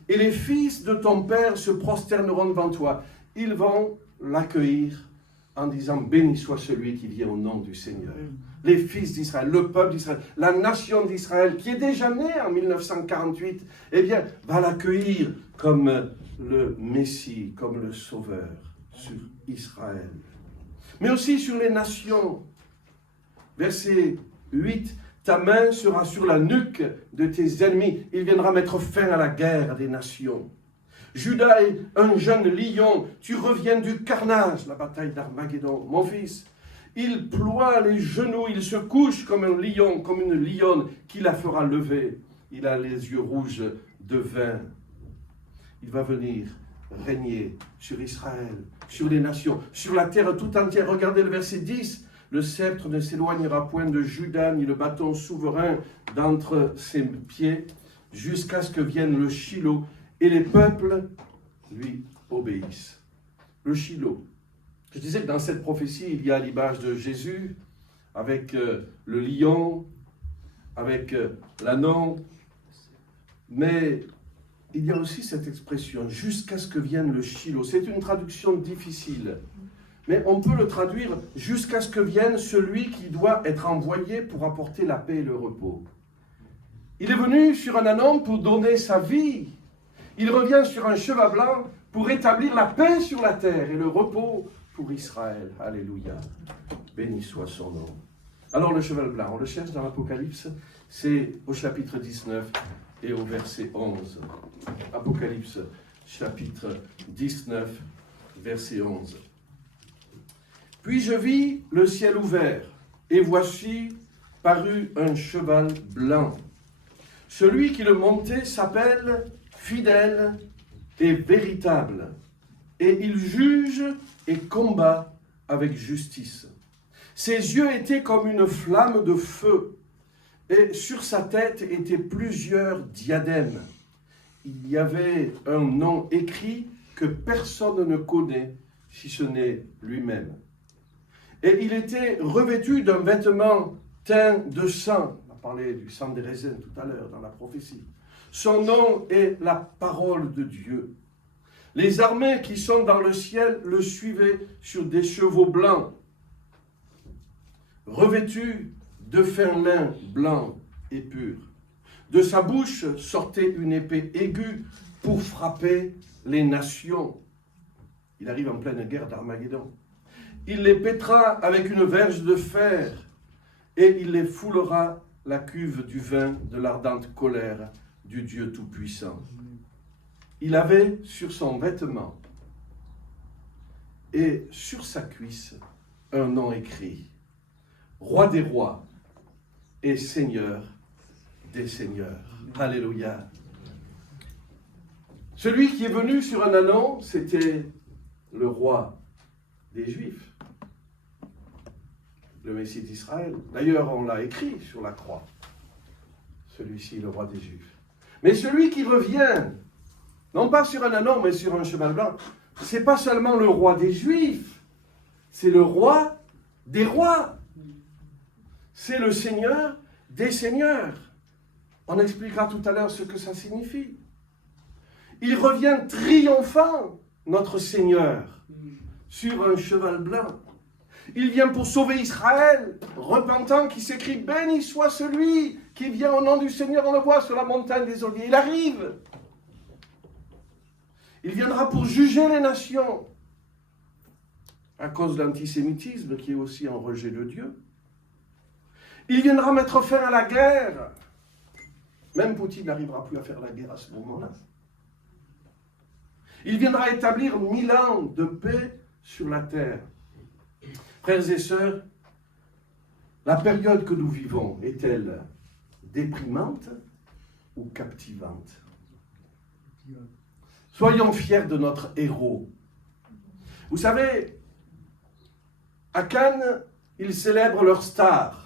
Et les fils de ton père se prosterneront devant toi. Ils vont l'accueillir en disant, béni soit celui qui vient au nom du Seigneur. Les fils d'Israël, le peuple d'Israël, la nation d'Israël, qui est déjà née en 1948, eh bien, va l'accueillir comme le Messie, comme le Sauveur sur Israël. Mais aussi sur les nations. Verset 8, ta main sera sur la nuque de tes ennemis. Il viendra mettre fin à la guerre des nations. Juda est un jeune lion. Tu reviens du carnage, la bataille d'Armageddon. Mon fils, il ploie les genoux, il se couche comme un lion, comme une lionne qui la fera lever. Il a les yeux rouges de vin. Il va venir régner sur Israël, sur les nations, sur la terre tout entière. Regardez le verset 10. Le sceptre ne s'éloignera point de Juda, ni le bâton souverain d'entre ses pieds, jusqu'à ce que vienne le Shiloh, et les peuples lui obéissent. Le Shiloh. Je disais que dans cette prophétie, il y a l'image de Jésus, avec le lion, avec l'ânon, mais il y a aussi cette expression, jusqu'à ce que vienne le Shiloh. C'est une traduction difficile, mais on peut le traduire jusqu'à ce que vienne celui qui doit être envoyé pour apporter la paix et le repos. Il est venu sur un ânon pour donner sa vie. Il revient sur un cheval blanc pour établir la paix sur la terre et le repos pour Israël. Alléluia. Béni soit son nom. Alors le cheval blanc, on le cherche dans l'Apocalypse, c'est au chapitre 19 et au verset 11. Apocalypse, chapitre 19, verset 11. Puis je vis le ciel ouvert, et voici parut un cheval blanc. Celui qui le montait s'appelle Fidèle et Véritable, et il juge et combat avec justice. Ses yeux étaient comme une flamme de feu, et sur sa tête étaient plusieurs diadèmes. Il y avait un nom écrit que personne ne connaît, si ce n'est lui-même. Et il était revêtu d'un vêtement teint de sang. On a parlé du sang des raisins tout à l'heure dans la prophétie. Son nom est la parole de Dieu. Les armées qui sont dans le ciel le suivaient sur des chevaux blancs, revêtus de fin lin blanc et pur. De sa bouche sortait une épée aiguë pour frapper les nations. Il arrive en pleine guerre d'Armageddon. Il les pètera avec une verge de fer et il les foulera la cuve du vin de l'ardente colère du Dieu Tout-Puissant. Il avait sur son vêtement et sur sa cuisse un nom écrit, Roi des rois et Seigneur des seigneurs. Alléluia. Celui qui est venu sur un ânon, c'était le roi des Juifs, le Messie d'Israël. D'ailleurs, on l'a écrit sur la croix. Celui-ci, le roi des Juifs. Mais celui qui revient, non pas sur un ânon, mais sur un cheval blanc, c'est pas seulement le roi des Juifs, c'est le roi des rois. C'est le Seigneur des seigneurs. On expliquera tout à l'heure ce que ça signifie. Il revient triomphant, notre Seigneur, sur un cheval blanc. Il vient pour sauver Israël, repentant, qui s'écrit « Béni soit celui qui vient au nom du Seigneur ». On le voit sur la montagne des Oliviers. Il arrive. Il viendra pour juger les nations, à cause de l'antisémitisme qui est aussi un rejet de Dieu. Il viendra mettre fin à la guerre. Même Poutine n'arrivera plus à faire la guerre à ce moment-là. Il viendra établir 1000 ans de paix sur la terre. Frères et sœurs, la période que nous vivons est-elle déprimante ou captivante? Soyons fiers de notre héros. Vous savez, à Cannes, ils célèbrent leurs stars.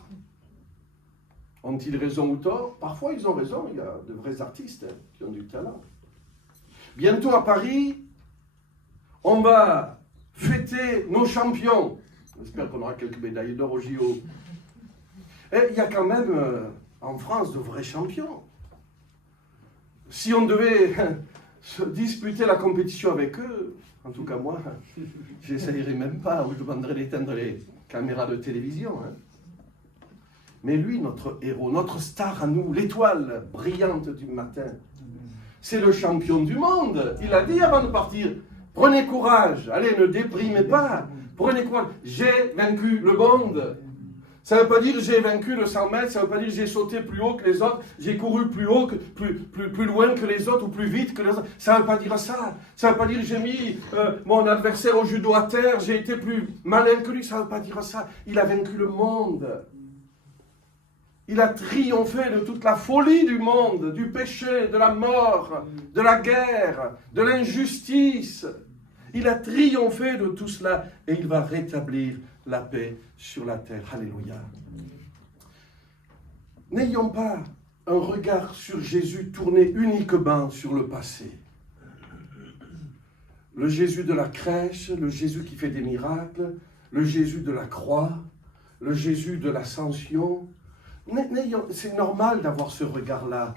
Ont-ils raison ou tort? Parfois, ils ont raison. Il y a de vrais artistes qui ont du talent. Bientôt à Paris, on va fêter nos champions. J'espère qu'on aura quelques médailles d'or au JO. Et il y a quand même en France de vrais champions. Si on devait se disputer la compétition avec eux, en tout cas moi, j'essayerais même pas, ou je demanderais d'éteindre les caméras de télévision. Mais lui, notre héros, notre star à nous, l'étoile brillante du matin, c'est le champion du monde. Il a dit avant de partir, prenez courage, allez, ne déprimez pas, prenez courage, j'ai vaincu le monde. Ça ne veut pas dire j'ai vaincu le 100 mètres, ça ne veut pas dire j'ai sauté plus haut que les autres, j'ai couru plus haut, plus loin que les autres ou plus vite que les autres. Ça ne veut pas dire ça. Ça ne veut pas dire j'ai mis mon adversaire au judo à terre, j'ai été plus malin que lui. Ça ne veut pas dire ça. Il a vaincu le monde. Il a triomphé de toute la folie du monde, du péché, de la mort, de la guerre, de l'injustice. Il a triomphé de tout cela et il va rétablir la paix sur la terre. Alléluia. N'ayons pas un regard sur Jésus tourné uniquement sur le passé. Le Jésus de la crèche, le Jésus qui fait des miracles, le Jésus de la croix, le Jésus de l'ascension. C'est normal d'avoir ce regard-là.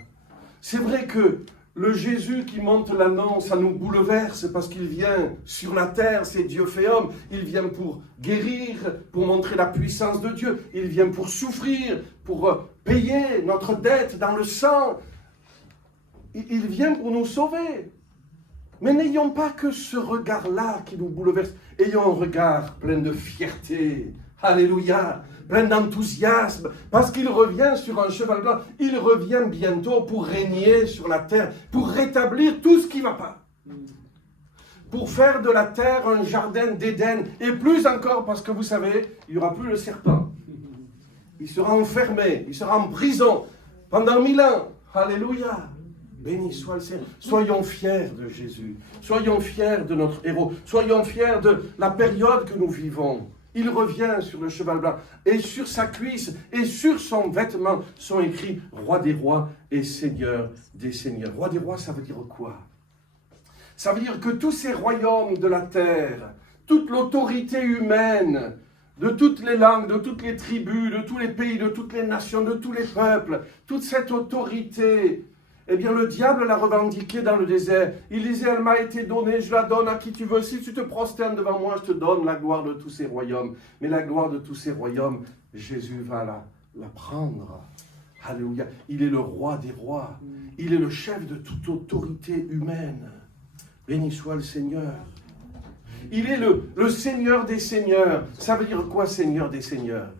C'est vrai que Le Jésus qui monte l'annonce, ça nous bouleverse parce qu'il vient sur la terre, c'est Dieu fait homme. Il vient pour guérir, pour montrer la puissance de Dieu. Il vient pour souffrir, pour payer notre dette dans le sang. Il vient pour nous sauver. Mais n'ayons pas que ce regard-là qui nous bouleverse. Ayons un regard plein de fierté. Alléluia. Plein d'enthousiasme, parce qu'il revient sur un cheval blanc. Il revient bientôt pour régner sur la terre, pour rétablir tout ce qui ne va pas. Pour faire de la terre un jardin d'Éden, et plus encore, parce que vous savez, il n'y aura plus le serpent. Il sera enfermé, il sera en prison pendant 1000 ans. Alléluia. Béni soit le Seigneur. Soyons fiers de Jésus. Soyons fiers de notre héros. Soyons fiers de la période que nous vivons. Il revient sur le cheval blanc, et sur sa cuisse et sur son vêtement sont écrits « Roi des rois et Seigneur des seigneurs ». Roi des rois, ça veut dire quoi? Ça veut dire que tous ces royaumes de la terre, toute l'autorité humaine, de toutes les langues, de toutes les tribus, de tous les pays, de toutes les nations, de tous les peuples, toute cette autorité, eh bien le diable l'a revendiquée dans le désert. Il disait, elle m'a été donnée, je la donne à qui tu veux. Si tu te prosternes devant moi, je te donne la gloire de tous ces royaumes. Mais la gloire de tous ces royaumes, Jésus va la prendre. Alléluia. Il est le roi des rois. Il est le chef de toute autorité humaine. Béni soit le Seigneur. Il est le Seigneur des seigneurs. Ça veut dire quoi, Seigneur des seigneurs?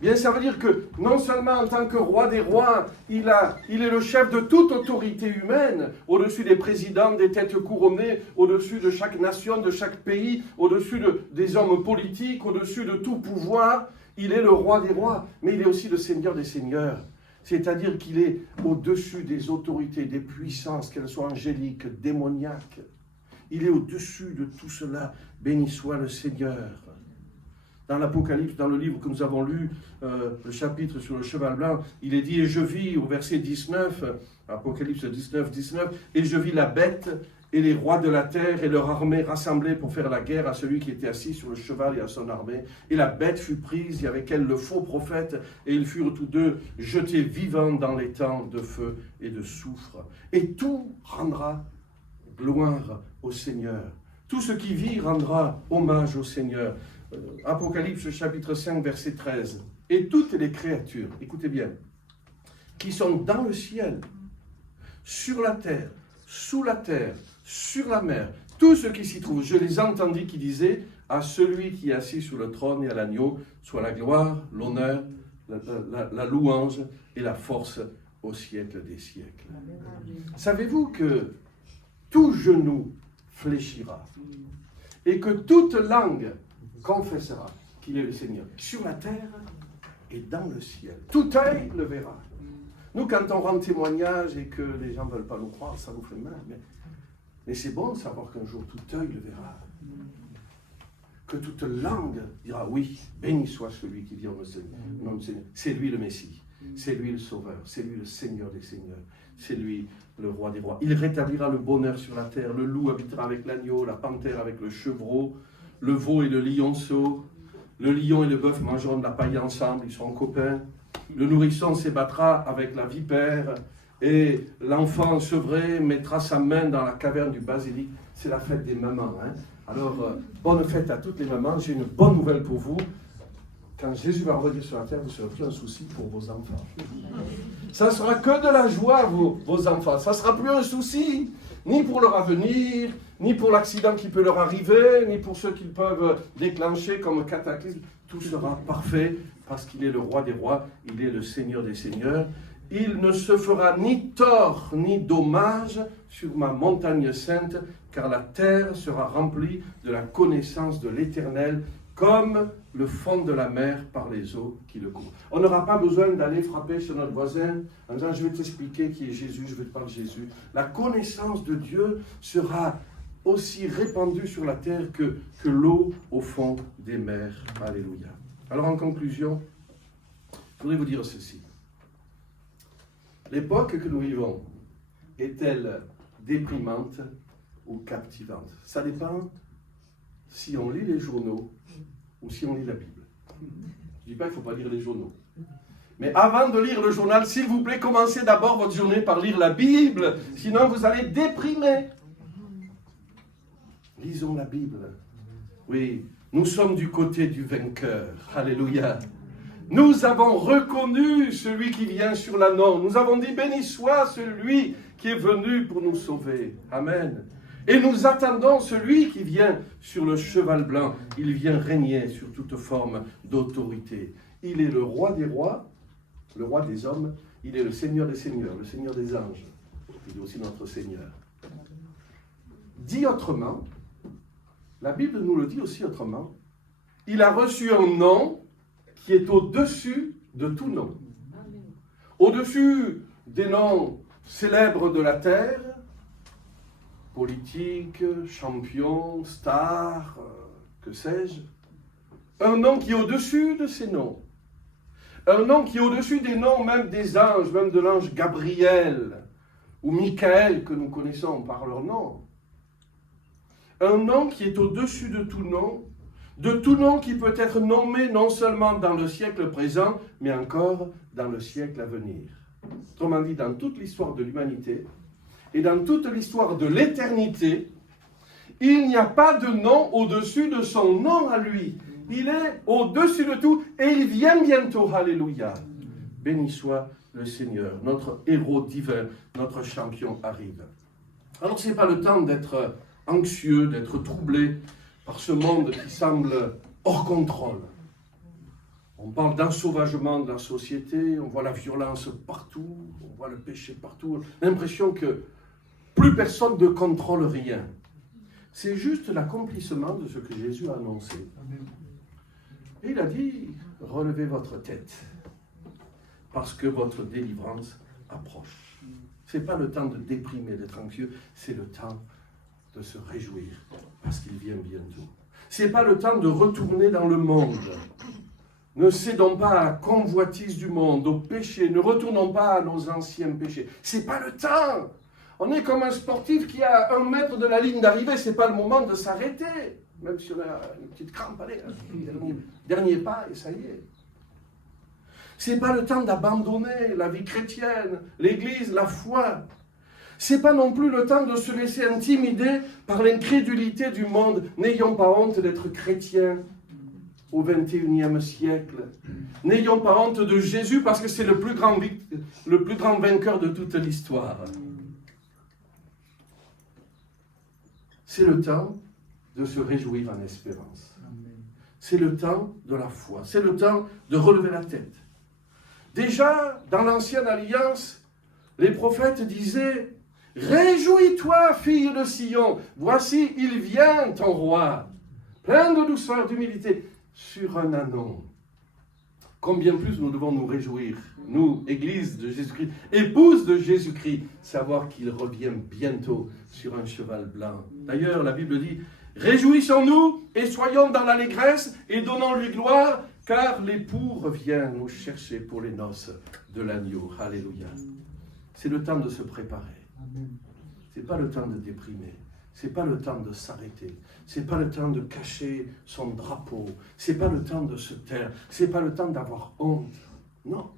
Bien, ça veut dire que non seulement en tant que roi des rois, il est le chef de toute autorité humaine, au-dessus des présidents, des têtes couronnées, au-dessus de chaque nation, de chaque pays, au-dessus des hommes politiques, au-dessus de tout pouvoir. Il est le roi des rois, mais il est aussi le Seigneur des seigneurs. C'est-à-dire qu'il est au-dessus des autorités, des puissances, qu'elles soient angéliques, démoniaques. Il est au-dessus de tout cela. Béni soit le Seigneur. Dans l'Apocalypse, dans le livre que nous avons lu, le chapitre sur le cheval blanc, il est dit, et je vis, au verset 19, Apocalypse 19, 19, et je vis la bête et les rois de la terre et leur armée rassemblés pour faire la guerre à celui qui était assis sur le cheval et à son armée. Et la bête fut prise, et avec elle le faux prophète, et ils furent tous deux jetés vivants dans les temps de feu et de soufre. Et tout rendra gloire au Seigneur. Tout ce qui vit rendra hommage au Seigneur. Apocalypse chapitre 5 verset 13. Et toutes les créatures, écoutez bien, qui sont dans le ciel, sur la terre, sous la terre, sur la mer, tout ce qui s'y trouve, je les entendis qui disaient, à celui qui est assis sur le trône et à l'agneau, soit la gloire, l'honneur, la louange et la force au siècle des siècles. Savez-vous que tout genou fléchira et que toute langue confessera qu'il est le Seigneur, sur la terre et dans le ciel. Tout œil le verra. Nous, quand on rend témoignage et que les gens ne veulent pas nous croire, ça nous fait mal. Mais c'est bon de savoir qu'un jour tout œil le verra. Que toute langue dira oui, béni soit celui qui vient au nom du Seigneur. C'est lui le Messie, c'est lui le Sauveur, c'est lui le Seigneur des seigneurs, c'est lui le roi des rois. Il rétablira le bonheur sur la terre, le loup habitera avec l'agneau, la panthère avec le chevreau, le veau et le lionceau, le lion et le bœuf mangeront de la paille ensemble, ils seront copains. Le nourrisson s'ébattra avec la vipère, et l'enfant sevré mettra sa main dans la caverne du basilic. C'est la fête des mamans. Hein? Alors, bonne fête à toutes les mamans. J'ai une bonne nouvelle pour vous. Quand Jésus va revenir sur la terre, vous ne serez plus un souci pour vos enfants. Ça ne sera que de la joie, vos enfants. Ça ne sera plus un souci, ni pour leur avenir, ni pour l'accident qui peut leur arriver, ni pour ceux qu'ils peuvent déclencher comme cataclysme. Tout sera parfait parce qu'il est le roi des rois, il est le Seigneur des seigneurs. Il ne se fera ni tort ni dommage sur ma montagne sainte, car la terre sera remplie de la connaissance de l'Éternel, comme le fond de la mer par les eaux qui le couvrent. On n'aura pas besoin d'aller frapper sur notre voisin en disant « je vais t'expliquer qui est Jésus, je vais te parler de Jésus ». La connaissance de Dieu sera aussi répandue sur la terre que l'eau au fond des mers. Alléluia. Alors en conclusion, je voudrais vous dire ceci. L'époque que nous vivons est-elle déprimante ou captivante? Ça dépend si on lit les journaux ou si on lit la Bible. Je ne dis pas qu'il ne faut pas lire les journaux. Mais avant de lire le journal, s'il vous plaît, commencez d'abord votre journée par lire la Bible. Sinon, vous allez déprimer. Lisons la Bible. Oui, nous sommes du côté du vainqueur. Alléluia. Nous avons reconnu celui qui vient sur l'ânon. Nous avons dit, béni soit celui qui est venu pour nous sauver. Amen. Et nous attendons celui qui vient sur le cheval blanc. Il vient régner sur toute forme d'autorité. Il est le roi des rois, le roi des hommes. Il est le Seigneur des seigneurs, le Seigneur des anges. Il est aussi notre Seigneur. Dit autrement, la Bible nous le dit aussi autrement, il a reçu un nom qui est au-dessus de tout nom. Au-dessus des noms célèbres de la terre, politique, champion, star, que sais-je. Un nom qui est au-dessus de ces noms. Un nom qui est au-dessus des noms même des anges, même de l'ange Gabriel ou Michael que nous connaissons par leur nom. Un nom qui est au-dessus de tout nom qui peut être nommé non seulement dans le siècle présent, mais encore dans le siècle à venir. Autrement dit, dans toute l'histoire de l'humanité et dans toute l'histoire de l'éternité, il n'y a pas de nom au-dessus de son nom à lui. Il est au-dessus de tout et il vient bientôt. Alléluia. Béni soit le Seigneur, notre héros divin, notre champion arrive. Alors ce n'est pas le temps d'être anxieux, d'être troublé par ce monde qui semble hors contrôle. On parle d'ensauvagement de la société, on voit la violence partout, on voit le péché partout. L'impression que plus personne ne contrôle rien. C'est juste l'accomplissement de ce que Jésus a annoncé. Et il a dit, relevez votre tête, parce que votre délivrance approche. Ce n'est pas le temps de déprimer, d'être anxieux, c'est le temps de se réjouir, parce qu'il vient bientôt. Ce n'est pas le temps de retourner dans le monde. Ne cédons pas à la convoitise du monde, au péché. Ne retournons pas à nos anciens péchés. Ce n'est pas le temps. On est comme un sportif qui est à 1 mètre de la ligne d'arrivée. Ce n'est pas le moment de s'arrêter. Même si on a une petite crampe, allez, dernier pas et ça y est. Ce n'est pas le temps d'abandonner la vie chrétienne, l'Église, la foi. Ce n'est pas non plus le temps de se laisser intimider par l'incrédulité du monde. N'ayons pas honte d'être chrétiens au XXIe siècle. N'ayons pas honte de Jésus parce que c'est le plus grand vainqueur de toute l'histoire. C'est le temps de se réjouir en espérance. C'est le temps de la foi. C'est le temps de relever la tête. Déjà, dans l'Ancienne Alliance, les prophètes disaient « Réjouis-toi, fille de Sion, voici, il vient ton roi, plein de douceur, d'humilité, sur un ânon. » Combien plus nous devons nous réjouir, nous, Église de Jésus-Christ, épouse de Jésus-Christ, savoir qu'il revient bientôt sur un cheval blanc. D'ailleurs, la Bible dit « Réjouissons-nous et soyons dans l'allégresse et donnons-lui gloire, car l'époux revient nous chercher pour les noces de l'agneau. » Alléluia. C'est le temps de se préparer. Ce n'est pas le temps de déprimer. Ce n'est pas le temps de s'arrêter. Ce n'est pas le temps de cacher son drapeau. Ce n'est pas le temps de se taire. Ce n'est pas le temps d'avoir honte. Non.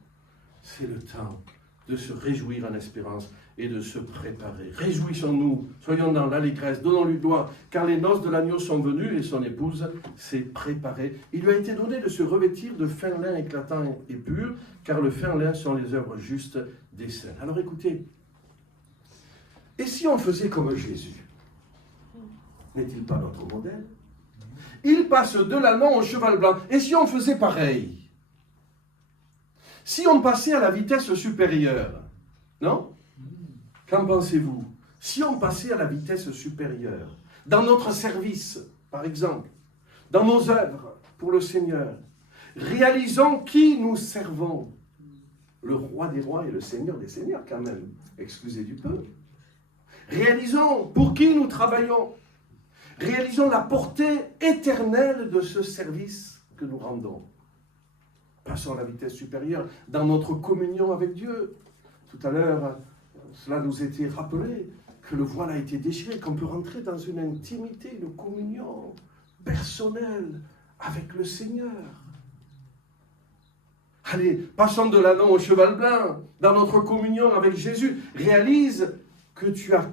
C'est le temps de se réjouir en espérance et de se préparer. Réjouissons-nous, soyons dans l'allégresse, donnons-lui gloire, car les noces de l'agneau sont venues et son épouse s'est préparée. Il lui a été donné de se revêtir de fin lin éclatant et pur, car le fin lin sont les œuvres justes des saints. Alors écoutez, et si on faisait comme Jésus? N'est-il pas notre modèle? Il passe de l'ânon au cheval blanc. Et si on faisait pareil? Si on passait à la vitesse supérieure, non? Qu'en pensez-vous? Si on passait à la vitesse supérieure, dans notre service, par exemple, dans nos œuvres pour le Seigneur, réalisons qui nous servons. Le roi des rois et le Seigneur des seigneurs, quand même. Excusez du peu. Réalisons pour qui nous travaillons. Réalisons la portée éternelle de ce service que nous rendons. Passons à la vitesse supérieure dans notre communion avec Dieu. Tout à l'heure, cela nous était rappelé que le voile a été déchiré, qu'on peut rentrer dans une intimité, une communion personnelle avec le Seigneur. Allez, passons de l'ânon au cheval blanc. Dans notre communion avec Jésus, réalise que tu as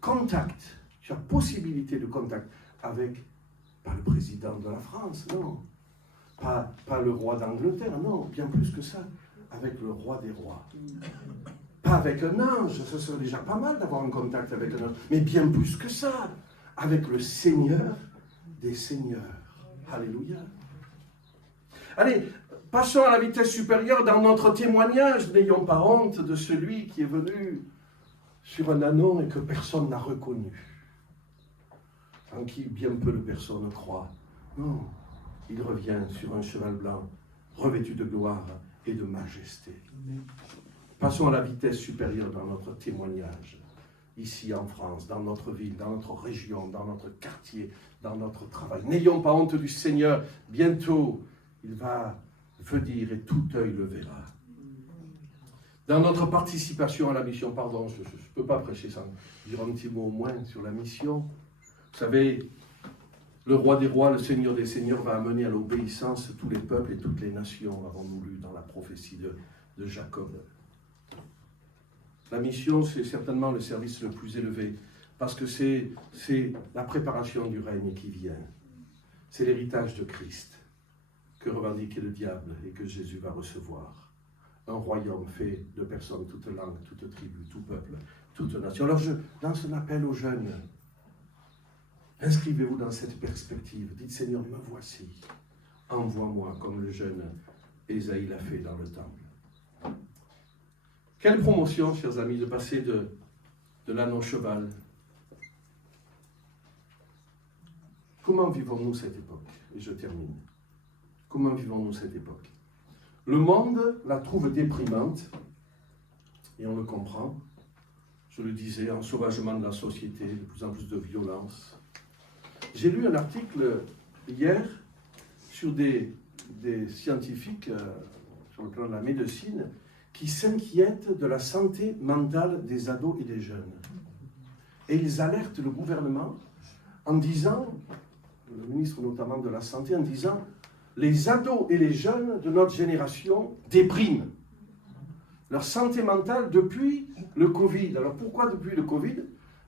contact, tu as possibilité de contact avec, pas le président de la France, non. Pas le roi d'Angleterre, non, bien plus que ça, avec le roi des rois. Pas avec un ange, ce serait déjà pas mal d'avoir un contact avec un ange, mais bien plus que ça, avec le Seigneur des seigneurs. Alléluia. Allez, passons à la vitesse supérieure dans notre témoignage. N'ayons pas honte de celui qui est venu sur un ânon et que personne n'a reconnu. En qui bien peu de personnes croient. Non, il revient sur un cheval blanc, revêtu de gloire et de majesté. Passons à la vitesse supérieure dans notre témoignage. Ici en France, dans notre ville, dans notre région, dans notre quartier, dans notre travail. N'ayons pas honte du Seigneur. Bientôt, il va venir et tout œil le verra. Dans notre participation à la mission, pardon, je ne peux pas prêcher sans dire un petit mot au moins sur la mission. Vous savez, le roi des rois, le Seigneur des seigneurs va amener à l'obéissance tous les peuples et toutes les nations, avons-nous lu dans la prophétie de Jacob. La mission, c'est certainement le service le plus élevé, parce que c'est la préparation du règne qui vient. C'est l'héritage de Christ que revendiquait le diable et que Jésus va recevoir. Un royaume fait de personnes, toutes langues, toutes tribus, tout peuple, toute nation. Alors je lance un appel aux jeunes. Inscrivez-vous dans cette perspective. Dites, Seigneur, me voici. Envoie-moi comme le jeune Ésaïe l'a fait dans le temple. Quelle promotion, chers amis, de passer de l'âne au cheval. Comment vivons-nous cette époque? Et je termine. Comment vivons-nous cette époque? Le monde la trouve déprimante, et on le comprend. Je le disais, ensauvagement de la société, de plus en plus de violence. J'ai lu un article hier sur des scientifiques sur le plan de la médecine qui s'inquiètent de la santé mentale des ados et des jeunes. Et ils alertent le gouvernement en disant, le ministre notamment de la Santé, en disant les ados et les jeunes de notre génération dépriment leur santé mentale depuis le Covid. Alors pourquoi depuis le Covid?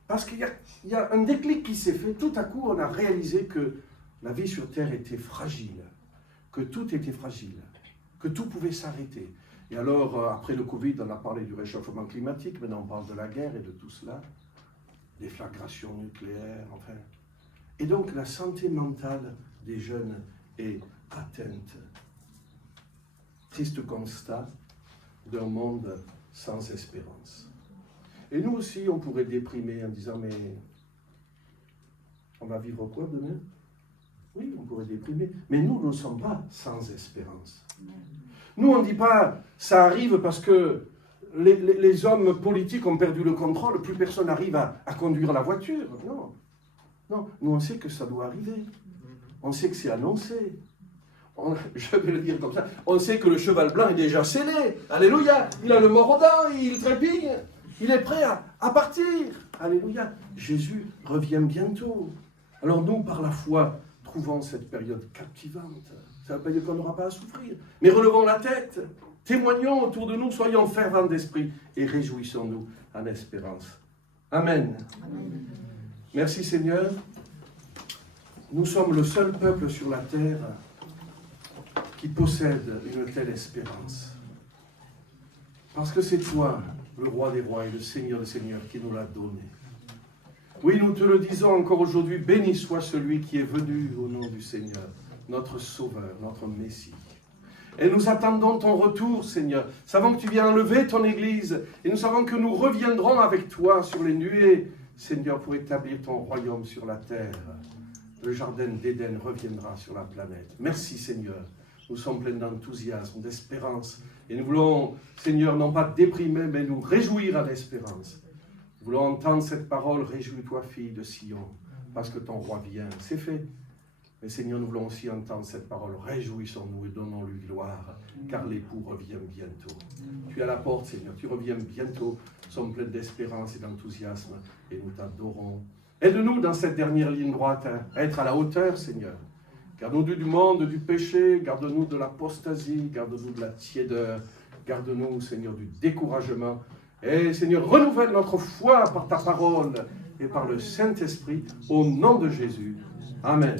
Parce qu'il y a un déclic qui s'est fait. Tout à coup, on a réalisé que la vie sur Terre était fragile, que tout était fragile, que tout pouvait s'arrêter. Et alors, après le Covid, on a parlé du réchauffement climatique, maintenant on parle de la guerre et de tout cela, des flagrations nucléaires, enfin. Et donc, la santé mentale des jeunes est atteinte. Triste constat d'un monde sans espérance. Et nous aussi, on pourrait déprimer en disant, mais on va vivre quoi demain? Oui, on pourrait déprimer. Mais nous ne sommes pas sans espérance. Nous, on ne dit pas, ça arrive parce que les hommes politiques ont perdu le contrôle, plus personne n'arrive à conduire la voiture. Non. Non, nous, on sait que ça doit arriver. On sait que c'est annoncé. Je vais le dire comme ça. On sait que le cheval blanc est déjà scellé. Alléluia. Il a le mort aux dents, il trépigne. Il est prêt à partir. Alléluia. Jésus revient bientôt. Alors nous, par la foi, trouvons cette période captivante. Ça ne veut pas dire qu'on n'aura pas à souffrir. Mais relevons la tête. Témoignons autour de nous. Soyons fervents d'esprit. Et réjouissons-nous en espérance. Amen. Amen. Merci Seigneur. Nous sommes le seul peuple sur la terre qui possède une telle espérance. Parce que c'est toi, le roi des rois et le Seigneur des seigneurs, qui nous l'a donné. Oui, nous te le disons encore aujourd'hui, béni soit celui qui est venu au nom du Seigneur, notre Sauveur, notre Messie. Et nous attendons ton retour, Seigneur. Nous savons que tu viens enlever ton Église, et nous savons que nous reviendrons avec toi sur les nuées, Seigneur, pour établir ton royaume sur la terre. Le jardin d'Éden reviendra sur la planète. Merci, Seigneur. Nous sommes pleins d'enthousiasme, d'espérance. Et nous voulons, Seigneur, non pas déprimer, mais nous réjouir à l'espérance. Nous voulons entendre cette parole, réjouis-toi, fille de Sion, parce que ton roi vient. C'est fait. Mais Seigneur, nous voulons aussi entendre cette parole. Réjouissons-nous et donnons-lui gloire, car l'époux revient bientôt. Tu es à la porte, Seigneur. Tu reviens bientôt. Nous sommes pleins d'espérance et d'enthousiasme, et nous t'adorons. Aide-nous dans cette dernière ligne droite à être à la hauteur, Seigneur. Garde-nous du monde, du péché, garde-nous de l'apostasie, garde-nous de la tiédeur, garde-nous, Seigneur, du découragement. Et Seigneur, renouvelle notre foi par ta parole et par le Saint-Esprit, au nom de Jésus. Amen.